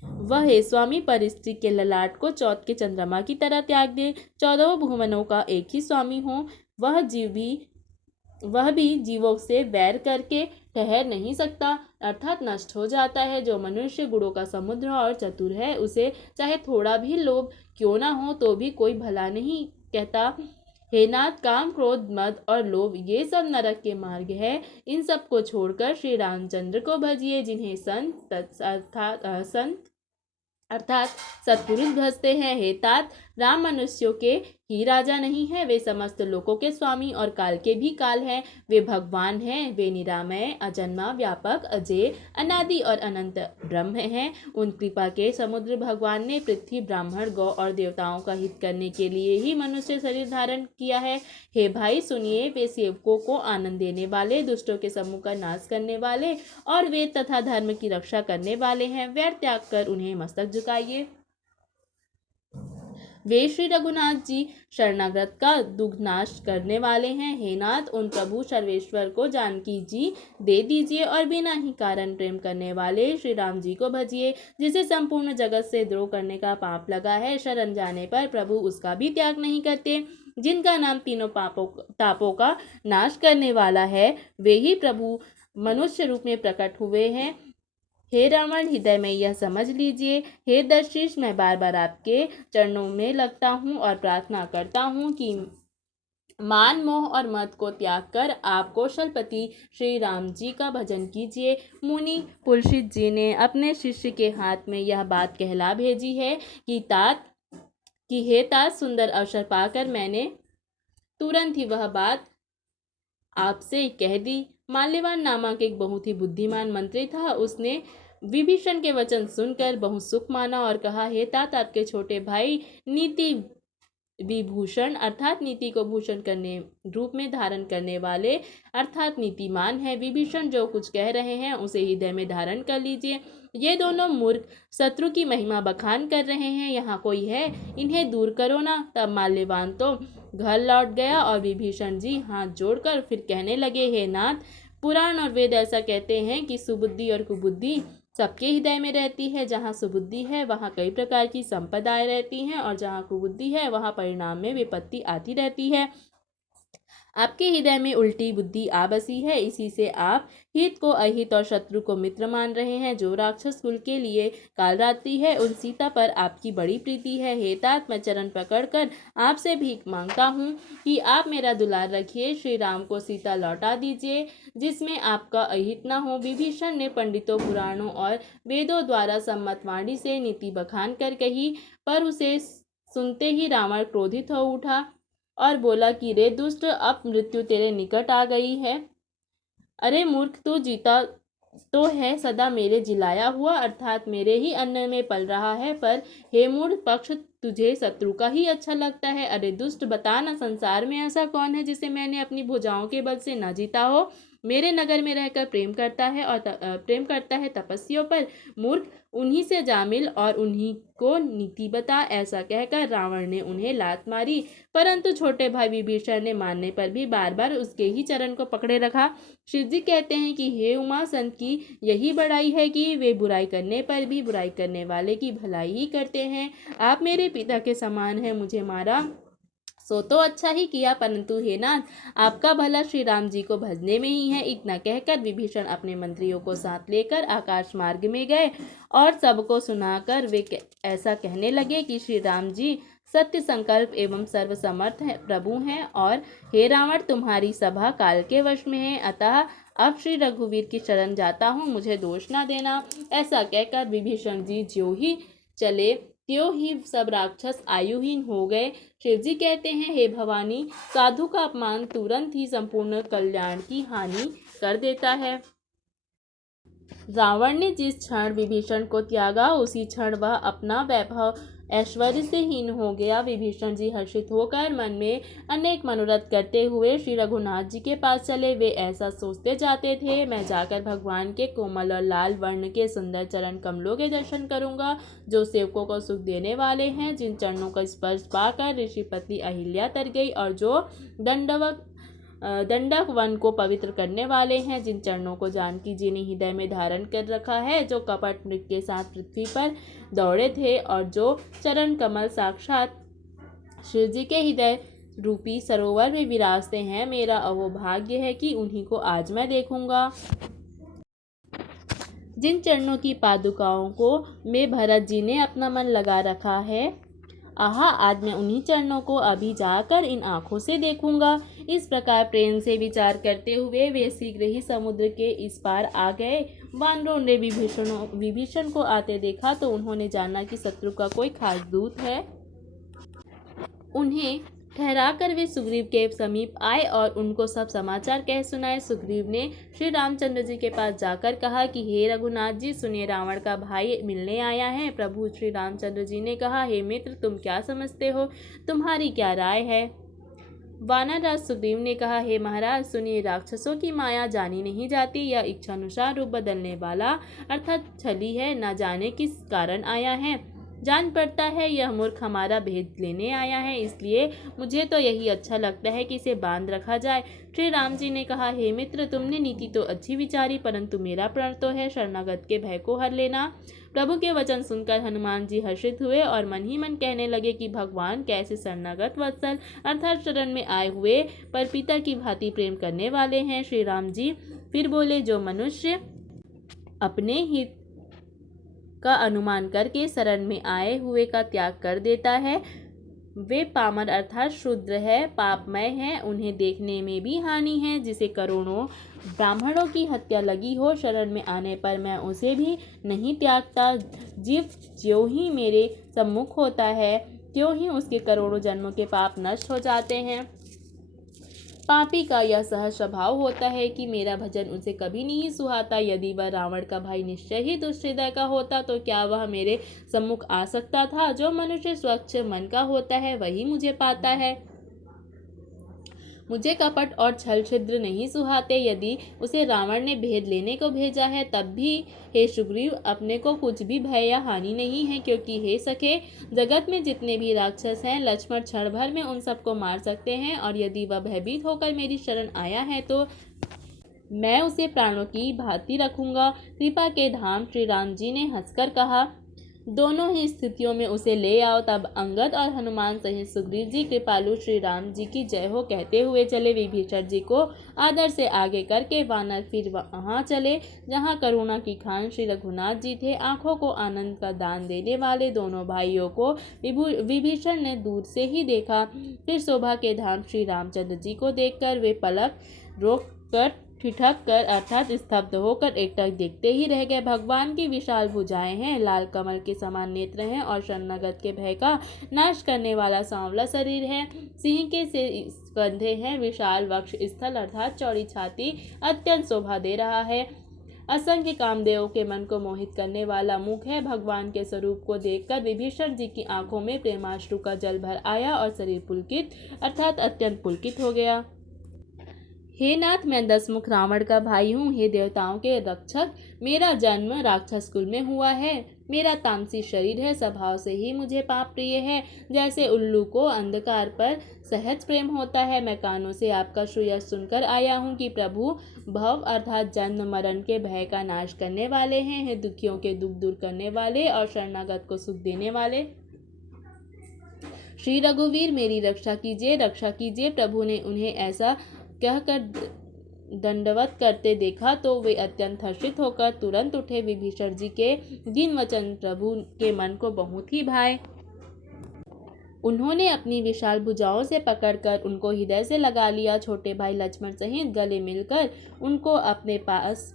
वह हे स्वामी पर स्त्री के ललाट को चौथ के चंद्रमा की तरह त्याग दे। 14 भुवनों का एक ही स्वामी हो, वह भी जीवों से वैर करके ठहर नहीं सकता, अर्थात नष्ट हो जाता है। जो मनुष्य गुणों का समुद्र और चतुर है, उसे चाहे थोड़ा भी लोभ क्यों ना हो तो भी कोई भला नहीं कहता। हे नाथ, काम, क्रोध, मद और लोभ ये सब नरक के मार्ग है। इन सब को छोड़कर श्री रामचंद्र को भजिए, जिन्हें संत अर्थात सत्पुरुष भजते हैं। हे तात, राम मनुष्यों के ही राजा नहीं है, वे समस्त लोकों के स्वामी और काल के भी काल हैं। वे भगवान हैं, वे निरामय, अजन्मा, व्यापक, अजेय, अनादि और अनंत ब्रह्म हैं। उन कृपा के समुद्र भगवान ने पृथ्वी, ब्राह्मण, गौ और देवताओं का हित करने के लिए ही मनुष्य शरीर धारण किया है। हे भाई सुनिए, वे सेवकों को आनंद देने वाले, दुष्टों के समूह का नाश करने वाले और वेद तथा धर्म की रक्षा करने वाले हैं। वैर त्याग कर उन्हें मस्तक झुकाइए। वे श्री रघुनाथ जी शरणागत का दुख नाश करने वाले हैं। हे नाथ, उन प्रभु सर्वेश्वर को जानकी जी दे दीजिए और बिना ही कारण प्रेम करने वाले श्री राम जी को भजिए, जिसे संपूर्ण जगत से द्रोह करने का पाप लगा है। शरण जाने पर प्रभु उसका भी त्याग नहीं करते। जिनका नाम तीनों तापों का नाश करने वाला है, वे ही प्रभु मनुष्य रूप में प्रकट हुए हैं। हे रावण, हृदय में यह समझ लीजिए। हे दशरथ, मैं बार बार आपके चरणों में लगता हूँ और प्रार्थना करता हूँ कि मान, मोह और मद को त्याग कर आप कौशलपति श्री राम जी का भजन कीजिए। मुनि पुलसित जी ने अपने शिष्य के हाथ में यह बात कहला भेजी है कि हे तात, सुंदर अवसर पाकर मैंने तुरंत ही वह बात आपसे कह दी। माल्यवान नामक एक बहुत ही बुद्धिमान मंत्री था। उसने विभीषण के वचन सुनकर बहुत सुख माना और कहा, हे तात, आपके छोटे भाई नीति विभूषण अर्थात नीति को भूषण करने रूप में धारण करने वाले अर्थात नीतिमान है। विभीषण जो कुछ कह रहे हैं उसे हृदय में धारण कर लीजिए। ये दोनों मूर्ख शत्रु की महिमा बखान कर रहे हैं। यहाँ कोई है, इन्हें दूर करो ना। तब माल्यवान तो घर लौट गया और विभीषण जी हाथ जोड़कर फिर कहने लगे, हे नाथ, पुराण और वेद ऐसा कहते हैं कि सुबुद्धि और कुबुद्धि सबके हृदय में रहती है। जहाँ सुबुद्धि है वहाँ कई प्रकार की संपदाएं रहती हैं और जहाँ कुबुद्धि है वहाँ परिणाम में विपत्ति आती रहती है। आपके हृदय में उल्टी बुद्धि आ बसी है, इसी से आप हित को अहित और शत्रु को मित्र मान रहे हैं। जो राक्षस कुल के लिए कालरात्रि है, उन सीता पर आपकी बड़ी प्रीति है। हे तात, मैं चरण पकड़कर आपसे भीख मांगता हूँ कि आप मेरा दुलार रखिए। श्री राम को सीता लौटा दीजिए, जिसमें आपका अहित न हो। विभीषण ने पंडितों, पुराणों और वेदों द्वारा सम्मत वाणी से नीति बखान कर कही, पर उसे सुनते ही रावण क्रोधित हो उठा और बोला कि रे दुष्ट, अब मृत्यु तेरे निकट आ गई है। अरे मूर्ख, तू जीता तो है सदा मेरे जिलाया हुआ अर्थात मेरे ही अन्न में पल रहा है, पर हे मूर्ख पक्ष, तुझे शत्रु का ही अच्छा लगता है। अरे दुष्ट, बता ना, संसार में ऐसा कौन है जिसे मैंने अपनी भुजाओं के बल से न जीता हो। मेरे नगर में रहकर प्रेम करता है तपस्वियों पर। मूर्ख, उन्हीं से जा मिल और उन्हीं को नीति बता। ऐसा कहकर रावण ने उन्हें लात मारी, परंतु छोटे भाई विभीषण ने मारने पर भी बार बार उसके ही चरण को पकड़े रखा। शिव जी कहते हैं कि हे उमा, संत की यही बड़ाई है कि वे बुराई करने पर भी बुराई करने वाले की भलाई ही करते हैं। आप मेरे पिता के समान हैं, मुझे मारा सो तो अच्छा ही किया, परंतु हे नाथ, आपका भला श्री राम जी को भजने में ही है। इतना कहकर विभीषण अपने मंत्रियों को साथ लेकर आकाश मार्ग में गए और सबको सुनाकर वे ऐसा कहने लगे कि श्री राम जी सत्य संकल्प एवं सर्वसमर्थ प्रभु हैं और हे रावण, तुम्हारी सभा काल के वश में है, अतः अब श्री रघुवीर की शरण जाता हूँ, मुझे दोष ना देना। ऐसा कहकर विभीषण जी ज्यों ही चले त्यों ही सब राक्षस आयुहीन हो गए। शिव जी कहते हैं, हे भवानी, साधु का अपमान तुरंत ही संपूर्ण कल्याण की हानि कर देता है। रावण ने जिस क्षण विभीषण को त्यागा, उसी क्षण वह अपना वैभव ऐश्वर्य से हीन हो गया। विभीषण जी हर्षित होकर मन में अनेक मनोरथ करते हुए श्री रघुनाथ जी के पास चले। वे ऐसा सोचते जाते थे, मैं जाकर भगवान के कोमल और लाल वर्ण के सुंदर चरण कमलों के दर्शन करूंगा, जो सेवकों को सुख देने वाले हैं। जिन चरणों का स्पर्श पाकर ऋषिपत्नी अहिल्या तर गई और जो दंडक वन को पवित्र करने वाले हैं। जिन चरणों को जानकी जी ने हृदय में धारण कर रखा है, जो कपट मृग के साथ पृथ्वी पर दौड़े थे और जो चरण कमल साक्षात शिव जी के हृदय रूपी सरोवर में विराजते हैं। मेरा अहोभाग्य है कि उन्हीं को आज मैं देखूंगा। जिन चरणों की पादुकाओं को में भरत जी ने अपना मन लगा रखा है, आहा, आज मैं उन्हीं चरणों को अभी जाकर इन आँखों से देखूंगा। इस प्रकार प्रेम से विचार करते हुए वे शीघ्र ही समुद्र के इस पार आ गए। वानरों ने विभीषण को आते देखा तो उन्होंने जाना कि शत्रु का कोई खास दूत है। उन्हें ठहराकर वे सुग्रीव के समीप आए और उनको सब समाचार कह सुनाए। सुग्रीव ने श्री रामचंद्र जी के पास जाकर कहा कि हे रघुनाथ जी, सुनिए, रावण का भाई मिलने आया है। प्रभु श्री रामचंद्र जी ने कहा, हे मित्र, तुम क्या समझते हो? तुम्हारी क्या राय है? वानरराज सुग्रीव ने कहा, हे महाराज, सुनिए, राक्षसों की माया जानी नहीं जाती। यह इच्छानुसार रूप बदलने वाला अर्थात छली है, न जाने किस कारण आया है। जान पड़ता है यह मूर्ख हमारा भेद लेने आया है, इसलिए मुझे तो यही अच्छा लगता है कि इसे बांध रखा जाए। श्री राम जी ने कहा, हे मित्र, तुमने नीति तो अच्छी विचारी, परंतु मेरा प्रण तो है शरणागत के भय को हर लेना। प्रभु के वचन सुनकर हनुमान जी हर्षित हुए और मन ही मन कहने लगे कि भगवान कैसे शरणागत वत्सल अर्थात शरण में आए हुए पर पिता की भांति प्रेम करने वाले हैं। श्री राम जी फिर बोले, जो मनुष्य अपने हित का अनुमान करके शरण में आए हुए का त्याग कर देता है, वे पामर अर्थात शूद्र है, पापमय है, उन्हें देखने में भी हानि है। जिसे करोड़ों ब्राह्मणों की हत्या लगी हो, शरण में आने पर मैं उसे भी नहीं त्यागता। जीव ज्यों ही मेरे सम्मुख होता है, त्यों ही उसके करोड़ों जन्मों के पाप नष्ट हो जाते हैं। पापी का यह सहज स्वभाव होता है कि मेरा भजन उसे कभी नहीं सुहाता। यदि वह रावण का भाई निश्चय ही दुष्ट हृदय का होता तो क्या वह मेरे सम्मुख आ सकता था? जो मनुष्य स्वच्छ मन का होता है वही मुझे पाता है। मुझे कपट और छल छिद्र नहीं सुहाते। यदि उसे रावण ने भेद लेने को भेजा है, तब भी हे सुग्रीव, अपने को कुछ भी भय या हानि नहीं है, क्योंकि हे सखे, जगत में जितने भी राक्षस हैं, लक्ष्मण क्षण भर में उन सबको मार सकते हैं, और यदि वह भयभीत होकर मेरी शरण आया है तो मैं उसे प्राणों की भांति रखूंगा। कृपा के धाम श्री राम जी ने हंसकर कहा, दोनों ही स्थितियों में उसे ले आओ। तब अंगद और हनुमान सहित सुग्रीव जी कृपालु श्री राम जी की जय हो कहते हुए चले। विभीषण जी को आदर से आगे करके वानर फिर वहां चले जहां करुणा की खान श्री रघुनाथ जी थे। आंखों को आनंद का दान देने वाले दोनों भाइयों को विभीषण ने दूर से ही देखा। फिर शोभा के धाम श्री रामचंद्र जी को देखकर वे पलक रोक कर ठिठक कर अर्थात स्तब्ध होकर एकटक देखते ही रह गए। भगवान की विशाल भुजाएं हैं, लाल कमल के समान नेत्र हैं और शरणागत के भय का नाश करने वाला सांवला शरीर है। सिंह के से कंधे हैं, विशाल वक्ष स्थल अर्थात चौड़ी छाती अत्यंत शोभा दे रहा है। असंख्य कामदेवों के मन को मोहित करने वाला मुख है। भगवान के स्वरूप को देखकर विभीषण जी की आंखों में प्रेमाश्रु का जल भर आया और शरीर पुलकित अर्थात अत्यंत पुलकित हो गया। हे नाथ, मैं दशमुख रावण का भाई हूँ। हे देवताओं के रक्षक, मेरा जन्म राक्षस कुल में हुआ है। मेरा तामसी शरीर है, स्वभाव से ही मुझे पाप प्रिय है। जैसे उल्लू को अंधकार पर सहज प्रेम होता है। मैं कानों से आपका सुयश सुनकर आया हूँ कि प्रभु भव अर्थात जन्म मरण के भय का नाश करने वाले हैं। हे दुखियों के दुख दूर करने वाले और शरणागत को सुख देने वाले श्री रघुवीर, मेरी रक्षा कीजिए, रक्षा कीजिए। प्रभु ने उन्हें ऐसा कहकर दंडवत करते देखा तो वे अत्यंत हर्षित होकर तुरंत उठे। विभीषण जी के दीन वचन प्रभु के मन को बहुत ही भाए। उन्होंने अपनी विशाल भुजाओं से पकड़कर उनको हृदय से लगा लिया। छोटे भाई लक्ष्मण सहित गले मिलकर उनको अपने पास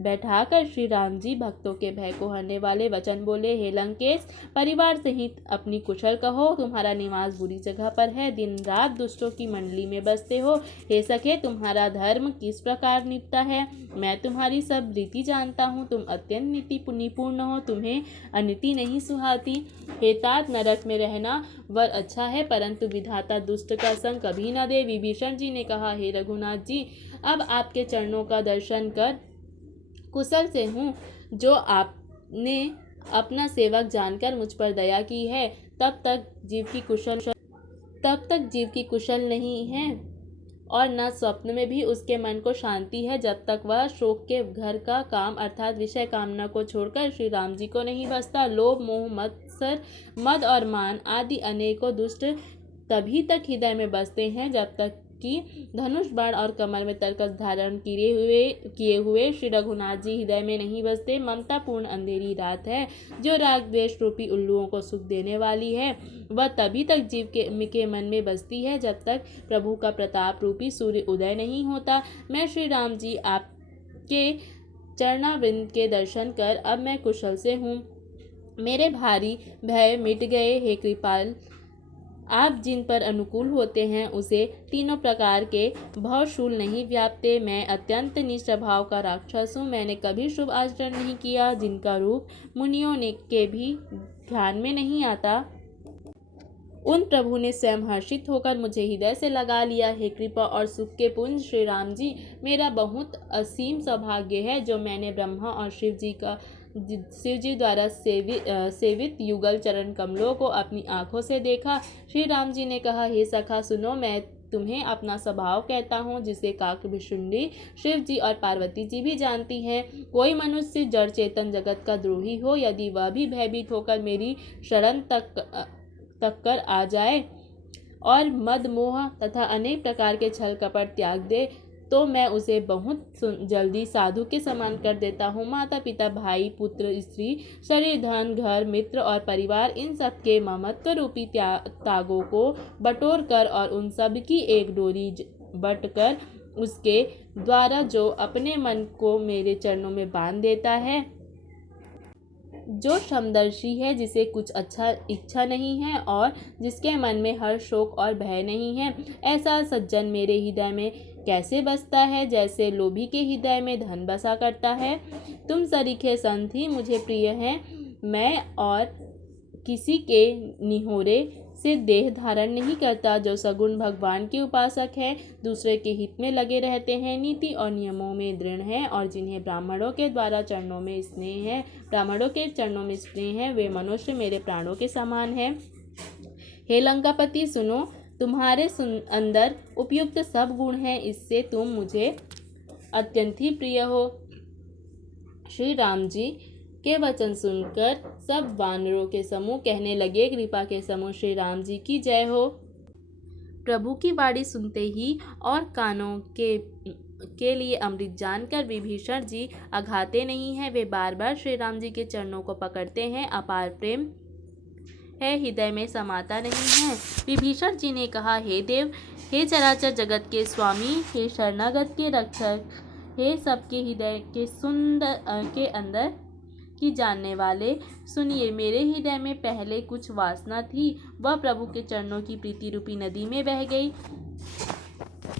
बैठाकर श्री राम जी भक्तों के भय को हरने वाले वचन बोले। हे लंकेश, परिवार सहित अपनी कुशल कहो। तुम्हारा निवास बुरी जगह पर है, दिन रात दुष्टों की मंडली में बसते हो। हे सखे, तुम्हारा धर्म किस प्रकार निपटा है, मैं तुम्हारी सब रीति जानता हूँ। तुम अत्यंत नीति निपुण हो, तुम्हें अनीति नहीं सुहाती। हे तात, नरक में रहना वर अच्छा है, परंतु विधाता दुष्ट का संग कभी न दे। विभीषण जी ने कहा, हे रघुनाथ जी, अब आपके चरणों का दर्शन कर कुशल से हूँ। जो आपने अपना सेवक जानकर मुझ पर दया की है, तब तक जीव की कुशल नहीं है और न स्वप्न में भी उसके मन को शांति है, जब तक वह शोक के घर का काम अर्थात विषय कामना को छोड़कर श्री राम जी को नहीं बसता। लोभ, मोह, मत्सर, मद और मान आदि अनेकों दुष्ट तभी तक हृदय में बसते हैं जब तक की धनुष बाण और कमर में तरकस धारण किए हुए श्री रघुनाथ जी हृदय में नहीं बसते। ममतापूर्ण अंधेरी रात है जो राग द्वेष रूपी उल्लुओं को सुख देने वाली है, वह तभी तक जीव के मन में बसती है जब तक प्रभु का प्रताप रूपी सूर्य उदय नहीं होता। मैं श्री राम जी आपके चरणारविंद के दर्शन कर अब मैं कुशल से हूँ। मेरे भारी भय मिट गए। हे कृपाल, आप जिन पर अनुकूल होते हैं उसे तीनों प्रकार के भवशूल नहीं व्यापते। मैं अत्यंत निस्वभाव का राक्षस हूँ। मैंने कभी शुभ आचरण नहीं किया, जिनका रूप मुनियों ने के भी ध्यान में नहीं आता। उन प्रभु ने स्वयं हर्षित होकर मुझे हृदय से लगा लिया। हे कृपा और सुख के पुंज श्री राम जी, मेरा बहुत असीम सौभाग्य है जो मैंने ब्रह्मा और शिव जी द्वारा सेवित युगल चरण कमलों को अपनी आंखों से देखा। श्री राम जी ने कहा, हे सखा सुनो, मैं तुम्हें अपना स्वभाव कहता हूँ, जिसे काकभीषुंडी शिव जी और पार्वती जी भी जानती हैं। कोई मनुष्य जड़ चेतन जगत का द्रोही हो, यदि वह भी भयभीत होकर मेरी शरण तक कर आ जाए और मद मोह तथा अनेक प्रकार के छल कपट त्याग दे, तो मैं उसे बहुत जल्दी साधु के समान कर देता हूँ। माता पिता, भाई, पुत्र, स्त्री, शरीर, धन, घर, मित्र और परिवार, इन सब के ममत्व रूपी तागों को बटोर कर और उन सब की एक डोरी बट कर उसके द्वारा जो अपने मन को मेरे चरणों में बांध देता है, जो समदर्शी है, जिसे कुछ अच्छा इच्छा नहीं है और जिसके मन में हर शोक और भय नहीं है, ऐसा सज्जन मेरे हृदय में कैसे बसता है, जैसे लोभी के हृदय में धन बसा करता है। तुम सरीखे संत ही मुझे प्रिय हैं। मैं और किसी के निहोरे से देह धारण नहीं करता। जो सगुण भगवान के उपासक हैं, दूसरे के हित में लगे रहते हैं, नीति और नियमों में दृढ़ हैं और जिन्हें ब्राह्मणों के चरणों में स्नेह है, वे मनुष्य मेरे प्राणों के समान हैं। हे लंकापति, सुनो, तुम्हारे अंदर उपयुक्त सब गुण हैं, इससे तुम मुझे अत्यंत ही प्रिय हो। श्री राम जी के वचन सुनकर सब वानरों के समूह कहने लगे, कृपा के समूह श्री राम जी की जय हो। प्रभु की वाणी सुनते ही और कानों के लिए अमृत जानकर विभीषण जी अघाते नहीं हैं। वे बार बार श्री राम जी के चरणों को पकड़ते हैं। अपार प्रेम है, हृदय में समाता नहीं है। विभीषण जी ने कहा, हे देव, हे चराचर जगत के स्वामी, हे शरणागत के रक्षक, हे सबके हृदय के अंदर की जानने वाले, सुनिए, मेरे हृदय में पहले कुछ वासना थी, वह प्रभु के चरणों की प्रीति रूपी नदी में बह गई।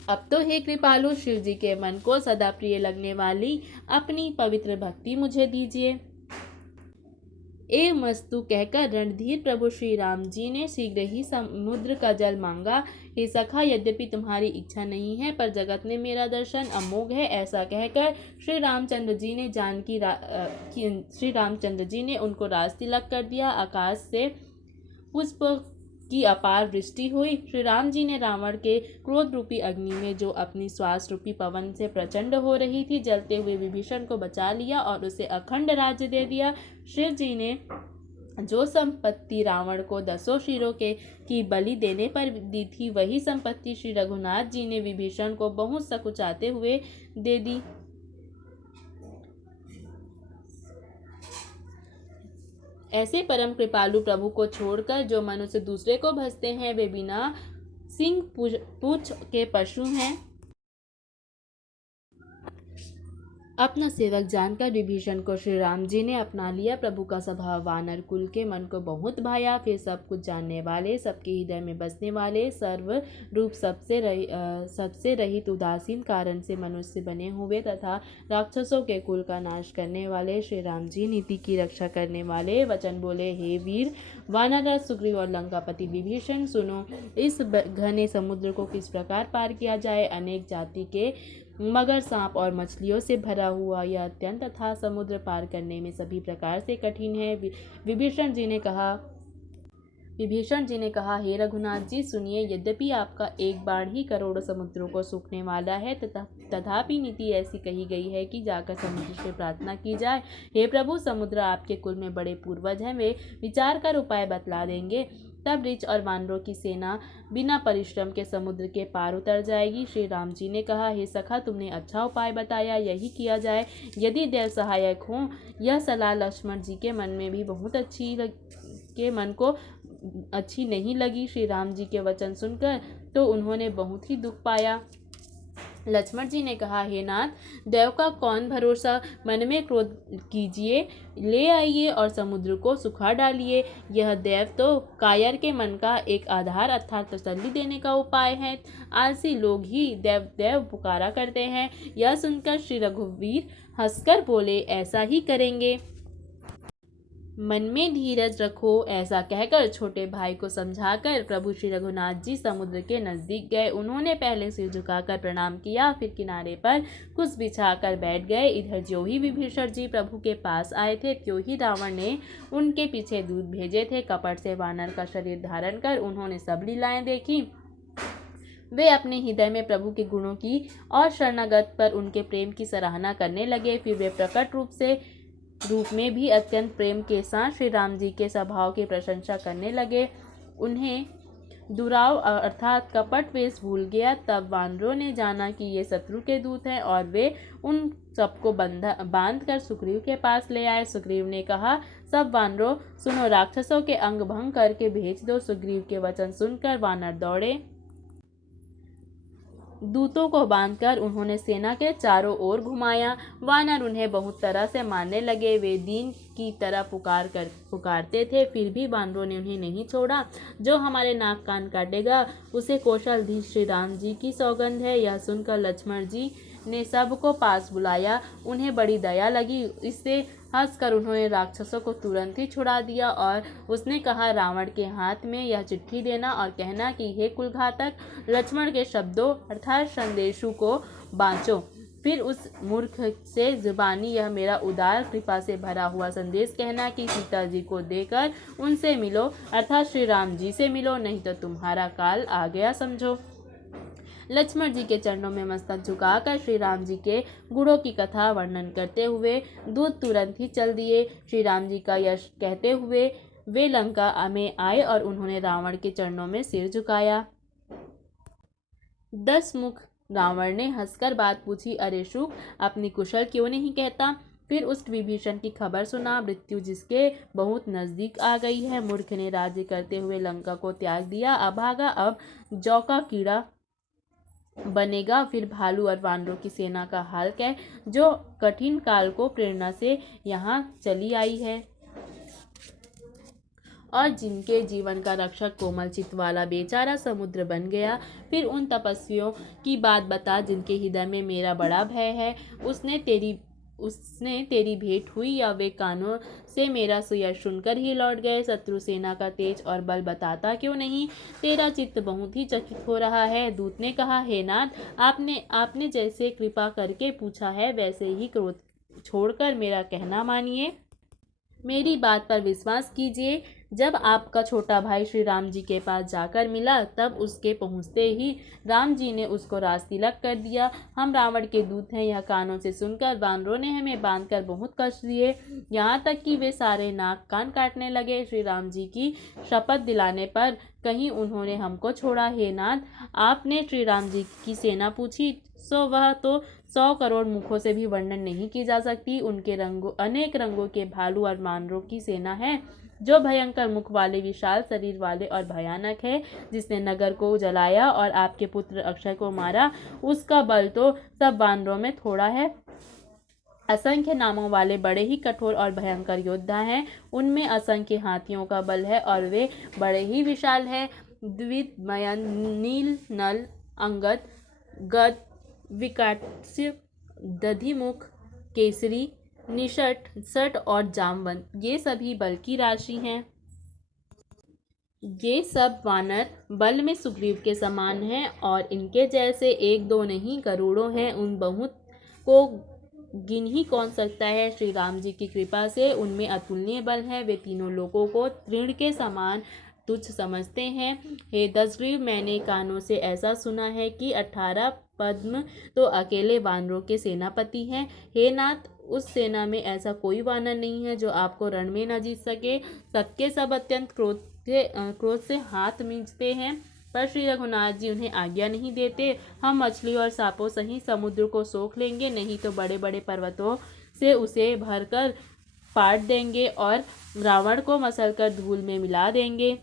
अब तो हे कृपालु, शिव जी के मन को सदा प्रिय लगने वाली अपनी पवित्र भक्ति मुझे दीजिए। मस्तु कहकर रणधीर प्रभु श्री राम जी ने शीघ्र ही समुद्र का जल मांगा। हे सखा, यद्यपि तुम्हारी इच्छा नहीं है, पर जगत में मेरा दर्शन अमोघ है। ऐसा कहकर श्री रामचंद्र जी ने उनको राज तिलक कर दिया। आकाश से पुष्प की अपार वृष्टि हुई। श्री राम जी ने रावण के क्रोध रूपी अग्नि में, जो अपनी श्वास रूपी पवन से प्रचंड हो रही थी, जलते हुए विभीषण को बचा लिया और उसे अखंड राज्य दे दिया। शिव जी ने जो संपत्ति रावण को 10 शिरों की बलि देने पर दी थी, वही संपत्ति श्री रघुनाथ जी ने विभीषण को बहुत सकुचाते हुए दे दी। ऐसे परम कृपालु प्रभु को छोड़कर जो मनुष्य दूसरे को भजते हैं, वे बिना सिंह पूंछ के पशु हैं। अपना सेवक जानकर विभीषण को श्री राम जी ने अपना लिया। प्रभु का स्वभाव वानर कुल के मन को बहुत भाया। फिर सब कुछ जानने वाले, सबके हृदय में बसने वाले, सर्व रूप सबसे रहित, उदासीन कारण से मनुष्य बने हुए तथा राक्षसों के कुल का नाश करने वाले श्री राम जी नीति की रक्षा करने वाले वचन बोले। हे वीर वानरराज सुग्रीव और लंकापति विभीषण, सुनो, इस घने समुद्र को किस प्रकार पार किया जाए। अनेक जाति के मगर, सांप और मछलियों से भरा हुआ यह अत्यंत अथाह समुद्र पार करने में सभी प्रकार से कठिन है। विभीषण जी ने कहा, हे रघुनाथ जी, सुनिए, यद्यपि आपका एक बाण ही करोड़ों समुद्रों को सूखने वाला है, तथापि नीति ऐसी कही गई है कि जाकर समुद्र से प्रार्थना की जाए। हे प्रभु, समुद्र आपके कुल में बड़े पूर्वज हैं, वे विचार कर उपाय बतला देंगे। तब ऋच और वानरों की सेना बिना परिश्रम के समुद्र के पार उतर जाएगी। श्री राम जी ने कहा, हे सखा, तुमने अच्छा उपाय बताया, यही किया जाए। यदि देव सहायक हों। यह सलाह लक्ष्मण जी के मन में भी बहुत अच्छी नहीं लगी। श्री राम जी के वचन सुनकर तो उन्होंने बहुत ही दुख पाया। लक्ष्मण जी ने कहा, हे नाथ, देव का कौन भरोसा, मन में क्रोध कीजिए, ले आइए और समुद्र को सुखा डालिए। यह देव तो कायर के मन का एक आधार अर्थात तसल्ली देने का उपाय है। आलसी लोग ही देव देव पुकारा करते हैं। यह सुनकर श्री रघुवीर हंसकर बोले, ऐसा ही करेंगे। मन में धीरज रखो। ऐसा कहकर छोटे भाई को समझाकर प्रभु श्री रघुनाथ जी समुद्र के नजदीक गए। उन्होंने पहले सिर झुकाकर प्रणाम किया, फिर किनारे पर कुछ बिछाकर बैठ गए। इधर ज्यों ही विभीषण जी प्रभु के पास आए थे, त्यों ही रावण ने उनके पीछे दूत भेजे थे। कपट से वानर का शरीर धारण कर उन्होंने सब लीलाएं देखी। वे अपने हृदय में प्रभु के गुणों की और शरणागत पर उनके प्रेम की सराहना करने लगे। फिर वे प्रकट रूप में भी अत्यंत प्रेम के साथ श्री राम जी के स्वभाव की प्रशंसा करने लगे। उन्हें दुराव अर्थात कपट वेश भूल गया। तब वानरों ने जाना कि ये शत्रु के दूत हैं और वे उन सबको बांध कर सुग्रीव के पास ले आए। सुग्रीव ने कहा, सब वानरों सुनो, राक्षसों के अंग भंग करके भेज दो। सुग्रीव के वचन सुनकर वानर दौड़े। दूतों को बांधकर उन्होंने सेना के चारों ओर घुमाया। वानर उन्हें बहुत तरह से मारने लगे। वे दीन की तरह पुकारते थे, फिर भी वानरों ने उन्हें नहीं छोड़ा। जो हमारे नाक कान काटेगा उसे कौशलधीश श्री राम जी की सौगंध है। यह सुनकर लक्ष्मण जी ने सबको पास बुलाया। उन्हें बड़ी दया लगी। इससे हंसकर उन्होंने राक्षसों को तुरंत ही छुड़ा दिया और उसने कहा, रावण के हाथ में यह चिट्ठी देना और कहना कि हे कुलघातक, लक्ष्मण के शब्दों अर्थात संदेशों को बाँचो। फिर उस मूर्ख से जुबानी यह मेरा उदार कृपा से भरा हुआ संदेश कहना कि सीता जी को देकर उनसे मिलो अर्थात श्री राम जी से मिलो, नहीं तो तुम्हारा काल आ गया समझो। लक्ष्मण जी के चरणों में मस्तक झुकाकर श्री राम जी के गुणों की कथा वर्णन करते हुए दूत तुरंत ही चल दिए। श्री राम जी का यश कहते हुए वे लंका में आए और उन्होंने रावण के चरणों में सिर झुकाया। 10 मुख रावण ने हंसकर बात पूछी, अरे शुक, अपनी कुशल क्यों नहीं कहता? फिर उस विभीषण की खबर सुना, मृत्यु जिसके बहुत नजदीक आ गई है। मूर्ख ने राज्य करते हुए लंका को त्याग दिया, अभागा अब जौ का कीड़ा बनेगा। फिर भालू और वानरों की सेना का हाल क्या, जो कठिन काल को प्रेरणा से यहाँ चली आई है और जिनके जीवन का रक्षक कोमल चित्त वाला बेचारा समुद्र बन गया। फिर उन तपस्वियों की बात बता जिनके हृदय में मेरा बड़ा भय है। उसने तेरी भेंट हुई या वे कानों से मेरा सुयश सुनकर ही लौट गए? शत्रु सेना का तेज और बल बताता क्यों नहीं? तेरा चित्त बहुत ही चकित हो रहा है। दूत ने कहा, हे नाथ, आपने जैसे कृपा करके पूछा है वैसे ही क्रोध छोड़कर मेरा कहना मानिए, मेरी बात पर विश्वास कीजिए। जब आपका छोटा भाई श्री राम जी के पास जाकर मिला, तब उसके पहुंचते ही राम जी ने उसको राज तिलक कर दिया। हम रावण के दूत हैं, यह कानों से सुनकर वानरों ने हमें बांधकर बहुत कष्ट दिए, यहाँ तक कि वे सारे नाक कान काटने लगे। श्री राम जी की शपथ दिलाने पर कहीं उन्होंने हमको छोड़ा। हे नाथ, आपने श्री राम जी की सेना पूछी, सो वह तो 100 करोड़ मुखों से भी वर्णन नहीं की जा सकती। उनके अनेक रंगों के भालू और वानरों की सेना है, जो भयंकर मुख वाले, विशाल शरीर वाले और भयानक है। जिसने नगर को जलाया और आपके पुत्र अक्षय को मारा, उसका बल तो सब वानरों में थोड़ा है। असंख्य नामों वाले बड़े ही कठोर और भयंकर योद्धा हैं। उनमें असंख्य हाथियों का बल है और वे बड़े ही विशाल है। द्वित, मयन, नील, नल, अंगद, गद, विकाट्य, दधिमुख, केसरी, निषट, सट और जामवंत, ये सभी बल की राशि हैं। ये सब वानर बल में सुग्रीव के समान हैं और इनके जैसे 1-2 नहीं करोड़ों हैं। उन बहुत को गिन ही कौन सकता है। श्री राम जी की कृपा से उनमें अतुलनीय बल है। वे तीनों लोगों को तृण के समान तुच्छ समझते हैं। हे दशग्रीव, मैंने कानों से ऐसा सुना है कि 18 पद्म तो अकेले वानरों के सेनापति हैं। हे नाथ, उस सेना में ऐसा कोई वानर नहीं है जो आपको रण में न जीत सके। सबके सब अत्यंत क्रोध से हाथ मींचते हैं, पर श्री रघुनाथ जी उन्हें आज्ञा नहीं देते। हम मछली और सांपों सहित समुद्र को सोख लेंगे, नहीं तो बड़े बड़े पर्वतों से उसे भरकर पाट देंगे और रावण को मसलकर धूल में मिला देंगे।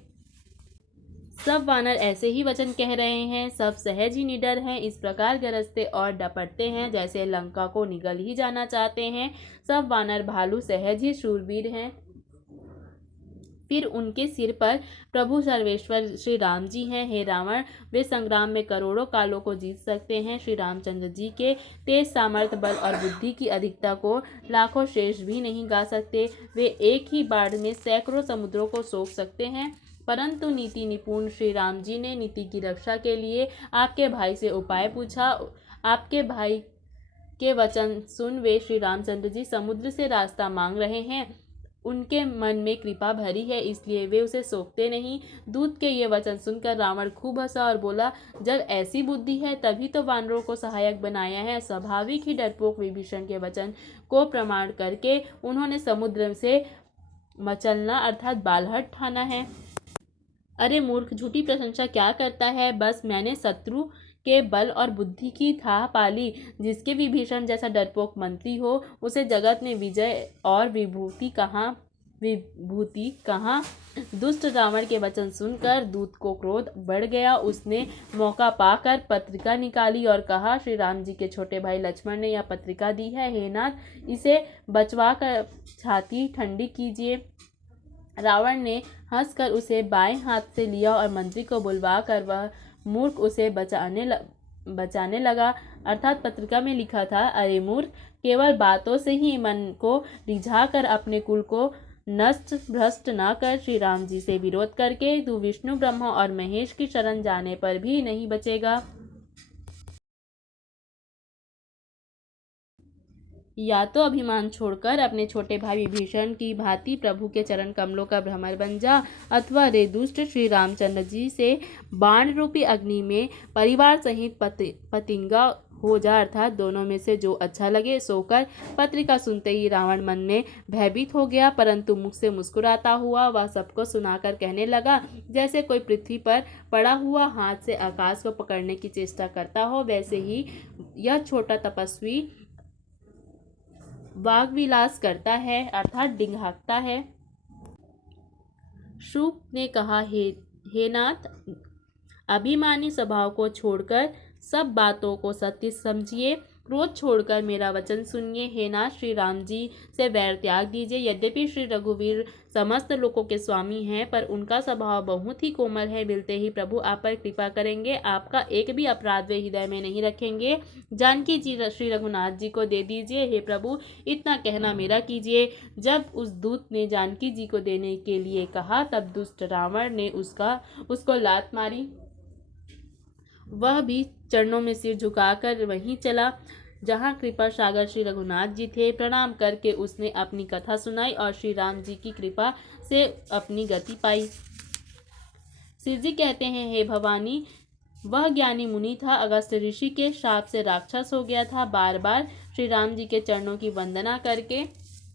सब वानर ऐसे ही वचन कह रहे हैं, सब सहज ही निडर हैं, इस प्रकार गरजते और डपटते हैं जैसे लंका को निगल ही जाना चाहते हैं। सब वानर भालू सहज ही शूरवीर हैं। फिर उनके सिर पर प्रभु सर्वेश्वर श्री राम जी हैं। हे रावण, वे संग्राम में करोड़ों कालों को जीत सकते हैं। श्री रामचंद्र जी के तेज सामर्थ्य, बल और बुद्धि की अधिकता को लाखों शेष भी नहीं गा सकते। वे एक ही बाढ़ में सैकड़ों समुद्रों को सोख सकते हैं। परंतु नीति निपुण श्री राम जी ने नीति की रक्षा के लिए आपके भाई से उपाय पूछा। आपके भाई के वचन सुन वे श्री रामचंद्र जी समुद्र से रास्ता मांग रहे हैं। उनके मन में कृपा भरी है, इसलिए वे उसे सोखते नहीं। दूत के ये वचन सुनकर रावण खूब हंसा और बोला, जब ऐसी बुद्धि है तभी तो वानरों को सहायक बनाया है। स्वाभाविक ही डरपोक विभीषण के वचन को प्रमाण करके उन्होंने समुद्र से मचलना अर्थात बालहट ठाना है। अरे मूर्ख, झूठी प्रशंसा क्या करता है? बस मैंने शत्रु के बल और बुद्धि की थाह पाली। जिसके विभीषण जैसा डरपोक मंत्री हो, उसे जगत में विजय और विभूति कहाँ। दुष्ट रावण के वचन सुनकर दूत को क्रोध बढ़ गया। उसने मौका पाकर पत्रिका निकाली और कहा, श्री राम जी के छोटे भाई लक्ष्मण ने यह पत्रिका दी है। हे नाथ, इसे बचवा कर छाती ठंडी कीजिए। रावण ने हंसकर उसे बाएं हाथ से लिया और मंत्री को बुलवाकर वह मूर्ख उसे बचाने लगा। अर्थात पत्रिका में लिखा था, अरे मूर्ख, केवल बातों से ही मन को रिझाकर अपने कुल को नष्ट भ्रष्ट न कर। श्री राम जी से विरोध करके तू विष्णु, ब्रह्मा और महेश की शरण जाने पर भी नहीं बचेगा। या तो अभिमान छोड़कर अपने छोटे भाई विभीषण की भांति प्रभु के चरण कमलों का भ्रमर बन जा, अथवा रे दुष्ट श्री रामचंद्र जी से बाण रूपी अग्नि में परिवार सहित पतिंगा हो जा। अर्थात दोनों में से जो अच्छा लगे सो कर। पत्रिका सुनते ही रावण मन में भयभीत हो गया, परंतु मुख से मुस्कुराता हुआ वह सबको सुनाकर कहने लगा, जैसे कोई पृथ्वी पर पड़ा हुआ हाथ से आकाश को पकड़ने की चेष्टा करता हो, वैसे ही यह छोटा तपस्वी वाग्विलास करता है, अर्थात डिंघाकता है। शुक ने कहा, हे नाथ, अभिमानी स्वभाव को छोड़कर सब बातों को सत्य समझिए। क्रोध छोड़कर मेरा वचन सुनिए। हे नाथ, श्री राम जी से वैर त्याग दीजिए। यद्यपि श्री रघुवीर समस्त लोकों के स्वामी हैं, पर उनका स्वभाव बहुत ही कोमल है। मिलते ही प्रभु आप पर कृपा करेंगे। आपका एक भी अपराध वे हृदय में नहीं रखेंगे। जानकी जी श्री रघुनाथ जी को दे दीजिए। हे प्रभु, इतना कहना मेरा कीजिए। जब उस दूत ने जानकी जी को देने के लिए कहा, तब दुष्ट रावण ने उसको लात मारी। वह भी चरणों में सिर झुकाकर वहीं चला जहाँ कृपा सागर श्री रघुनाथ जी थे। प्रणाम करके उसने अपनी कथा सुनाई और श्री राम जी की कृपा से अपनी गति पाई। शिव जी कहते हैं, हे भवानी, वह ज्ञानी मुनि था, अगस्त ऋषि के शाप से राक्षस हो गया था। बार बार श्री राम जी के चरणों की वंदना करके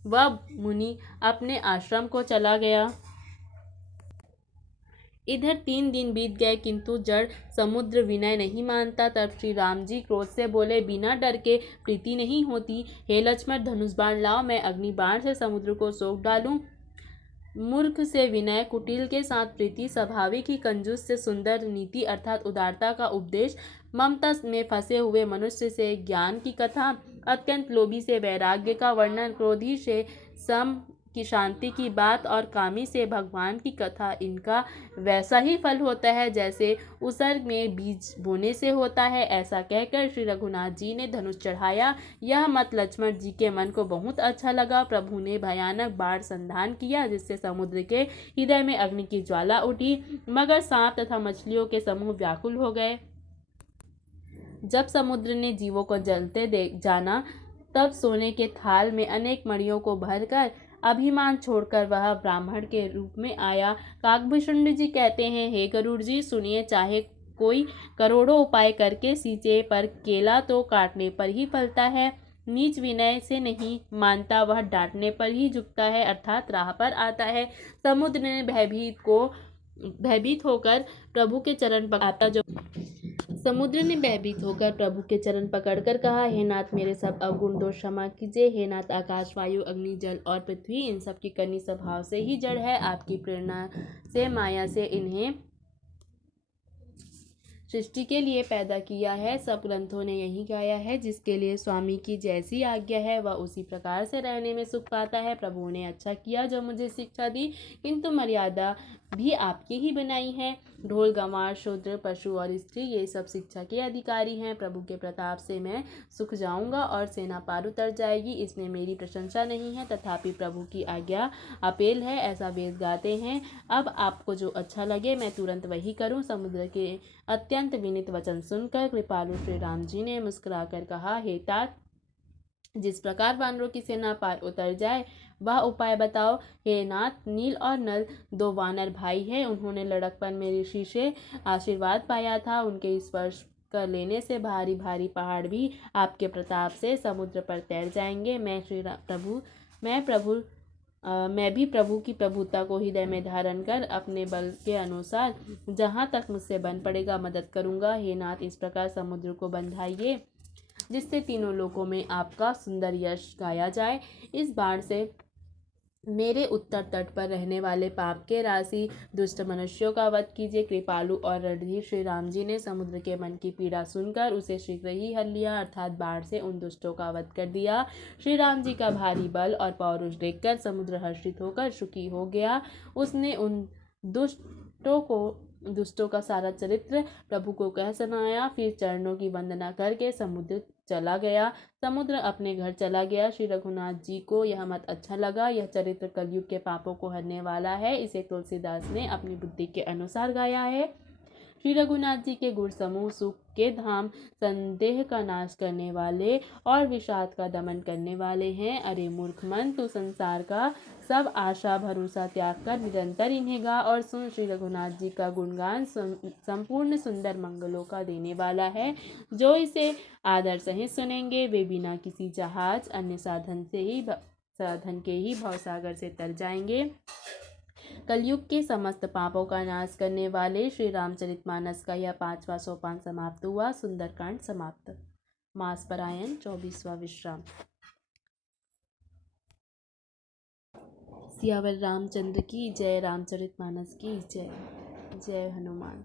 वह मुनि अपने आश्रम को चला गया। इधर 3 दिन बीत गए, किंतु जड़ समुद्र विनय नहीं मानता। तब श्री राम जी क्रोध से बोले, बिना डर के प्रीति नहीं होती। हे लक्ष्मण, धनुष बाण लाओ, मैं अग्नि बाण से समुद्र को सोख डालूं। मूर्ख से विनय, कुटिल के साथ प्रीति, स्वाभाविक ही कंजूस से सुंदर नीति अर्थात उदारता का उपदेश, ममता में फंसे हुए मनुष्य से ज्ञान की कथा, अत्यंत लोभी से वैराग्य का वर्णन, क्रोधी से सम की शांति की बात और कामी से भगवान की कथा, इनका वैसा ही फल होता है जैसे उसर्ग में बीज बोने से होता है। ऐसा कहकर श्री रघुनाथ जी ने धनुष चढ़ाया। यह मत लक्ष्मण जी के मन को बहुत अच्छा लगा। प्रभु ने भयानक बाढ़ संधान किया, जिससे समुद्र के हृदय में अग्नि की ज्वाला उठी। मगर सांप तथा मछलियों के समूह व्याकुल हो गए। जब समुद्र ने जीवों को जलते जाना, तब सोने के थाल में अनेक मणियों को भरकर अभिमान छोड़कर वह ब्राह्मण के रूप में आया। काकभूषुंड जी कहते हैं, हे गरुड़ जी, सुनिए, चाहे कोई करोड़ों उपाय करके सींचे, पर केला तो काटने पर ही फलता है। नीच विनय से नहीं मानता, वह डांटने पर ही झुकता है, अर्थात राह पर आता है। समुद्र ने भयभीत को भयभीत होकर प्रभु के चरण पकड़ता जो समुद्र ने भयभीत होकर प्रभु के चरण पकड़कर कहा, हे नाथ मेरे सब अवगुण दोष क्षमा कीजिए। हे नाथ आकाश वायु अग्नि जल और पृथ्वी इन सब की करनी स्वभाव से ही जड़ है। आपकी प्रेरणा से माया से इन्हें सृष्टि के लिए पैदा किया है। सब ग्रंथों ने यही गाया है। जिसके लिए स्वामी की जैसी आज्ञा है वह उसी प्रकार से रहने में सुख पाता है। प्रभु ने अच्छा किया जो मुझे शिक्षा दी, किंतु मर्यादा भी आपकी ही बनाई है। ढोल गंवार शूद्र पशु और स्त्री ये सब शिक्षा के अधिकारी हैं। प्रभु के प्रताप से मैं सुख जाऊंगा और सेना पार उतर जाएगी, इसमें मेरी प्रशंसा नहीं है, तथापि प्रभु की आज्ञा अपेल है, ऐसा वेद गाते हैं। अब आपको जो अच्छा लगे मैं तुरंत वही करूं। समुद्र के अत्यंत विनीत वचन सुनकर कृपालु श्री राम जी ने मुस्कुराकर कहा, हे तात, जिस प्रकार वानरों की सेना पार उतर जाए वह उपाय बताओ। हे नाथ, नील और नल दो वानर भाई हैं। उन्होंने लड़कपन में ऋषि से आशीर्वाद पाया था। उनके स्पर्श कर लेने से भारी भारी पहाड़ भी आपके प्रताप से समुद्र पर तैर जाएंगे। मैं भी प्रभु की प्रभुता को हृदय में धारण कर अपने बल के अनुसार जहाँ तक मुझसे बन पड़ेगा मदद करूँगा। हे नाथ, इस प्रकार समुद्र को बंधाइए जिससे तीनों लोकों में आपका सुंदर यश गाया जाए। इस बाण से मेरे उत्तर तट पर रहने वाले पाप के राशि दुष्ट मनुष्यों का वध कीजिए। कृपालु और रणधीर श्री राम जी ने समुद्र के मन की पीड़ा सुनकर उसे शीघ्र ही हर लिया, अर्थात बाढ़ से उन दुष्टों का वध कर दिया। श्री राम जी का भारी बल और पौरुष देखकर समुद्र हर्षित होकर सुखी हो गया। उसने उन दुष्टों का सारा चरित्र प्रभु को कह सुनाया। फिर चरणों की वंदना करके समुद्र चला गया। समुद्र अपने घर चला गया। श्री रघुनाथ जी को यह मत अच्छा लगा। यह चरित्र कलयुग के पापों को हरने वाला है। इसे तुलसीदास ने अपनी बुद्धि के अनुसार गाया है। श्री रघुनाथ जी के गुण समूह सुख के धाम, संदेह का नाश करने वाले और विषाद का दमन करने वाले हैं। अरे मूर्ख मन, तू संसार का सब आशा भरोसा त्याग कर निरंतर इन्हें गा और सुन। श्री रघुनाथ जी का गुणगान संपूर्ण सुंदर मंगलों का देने वाला है। जो इसे आदर सहित सुनेंगे वे बिना किसी जहाज अन्य साधन के ही भवसागर से तर जाएंगे। कलयुग के समस्त पापों का नाश करने वाले श्री रामचरितमानस का यह 5वां सोपान समाप्त हुआ। सुंदरकांड समाप्त। मास परायण 24वां विश्राम। सियावर रामचंद्र की जय। रामचरितमानस की जय। जय हनुमान।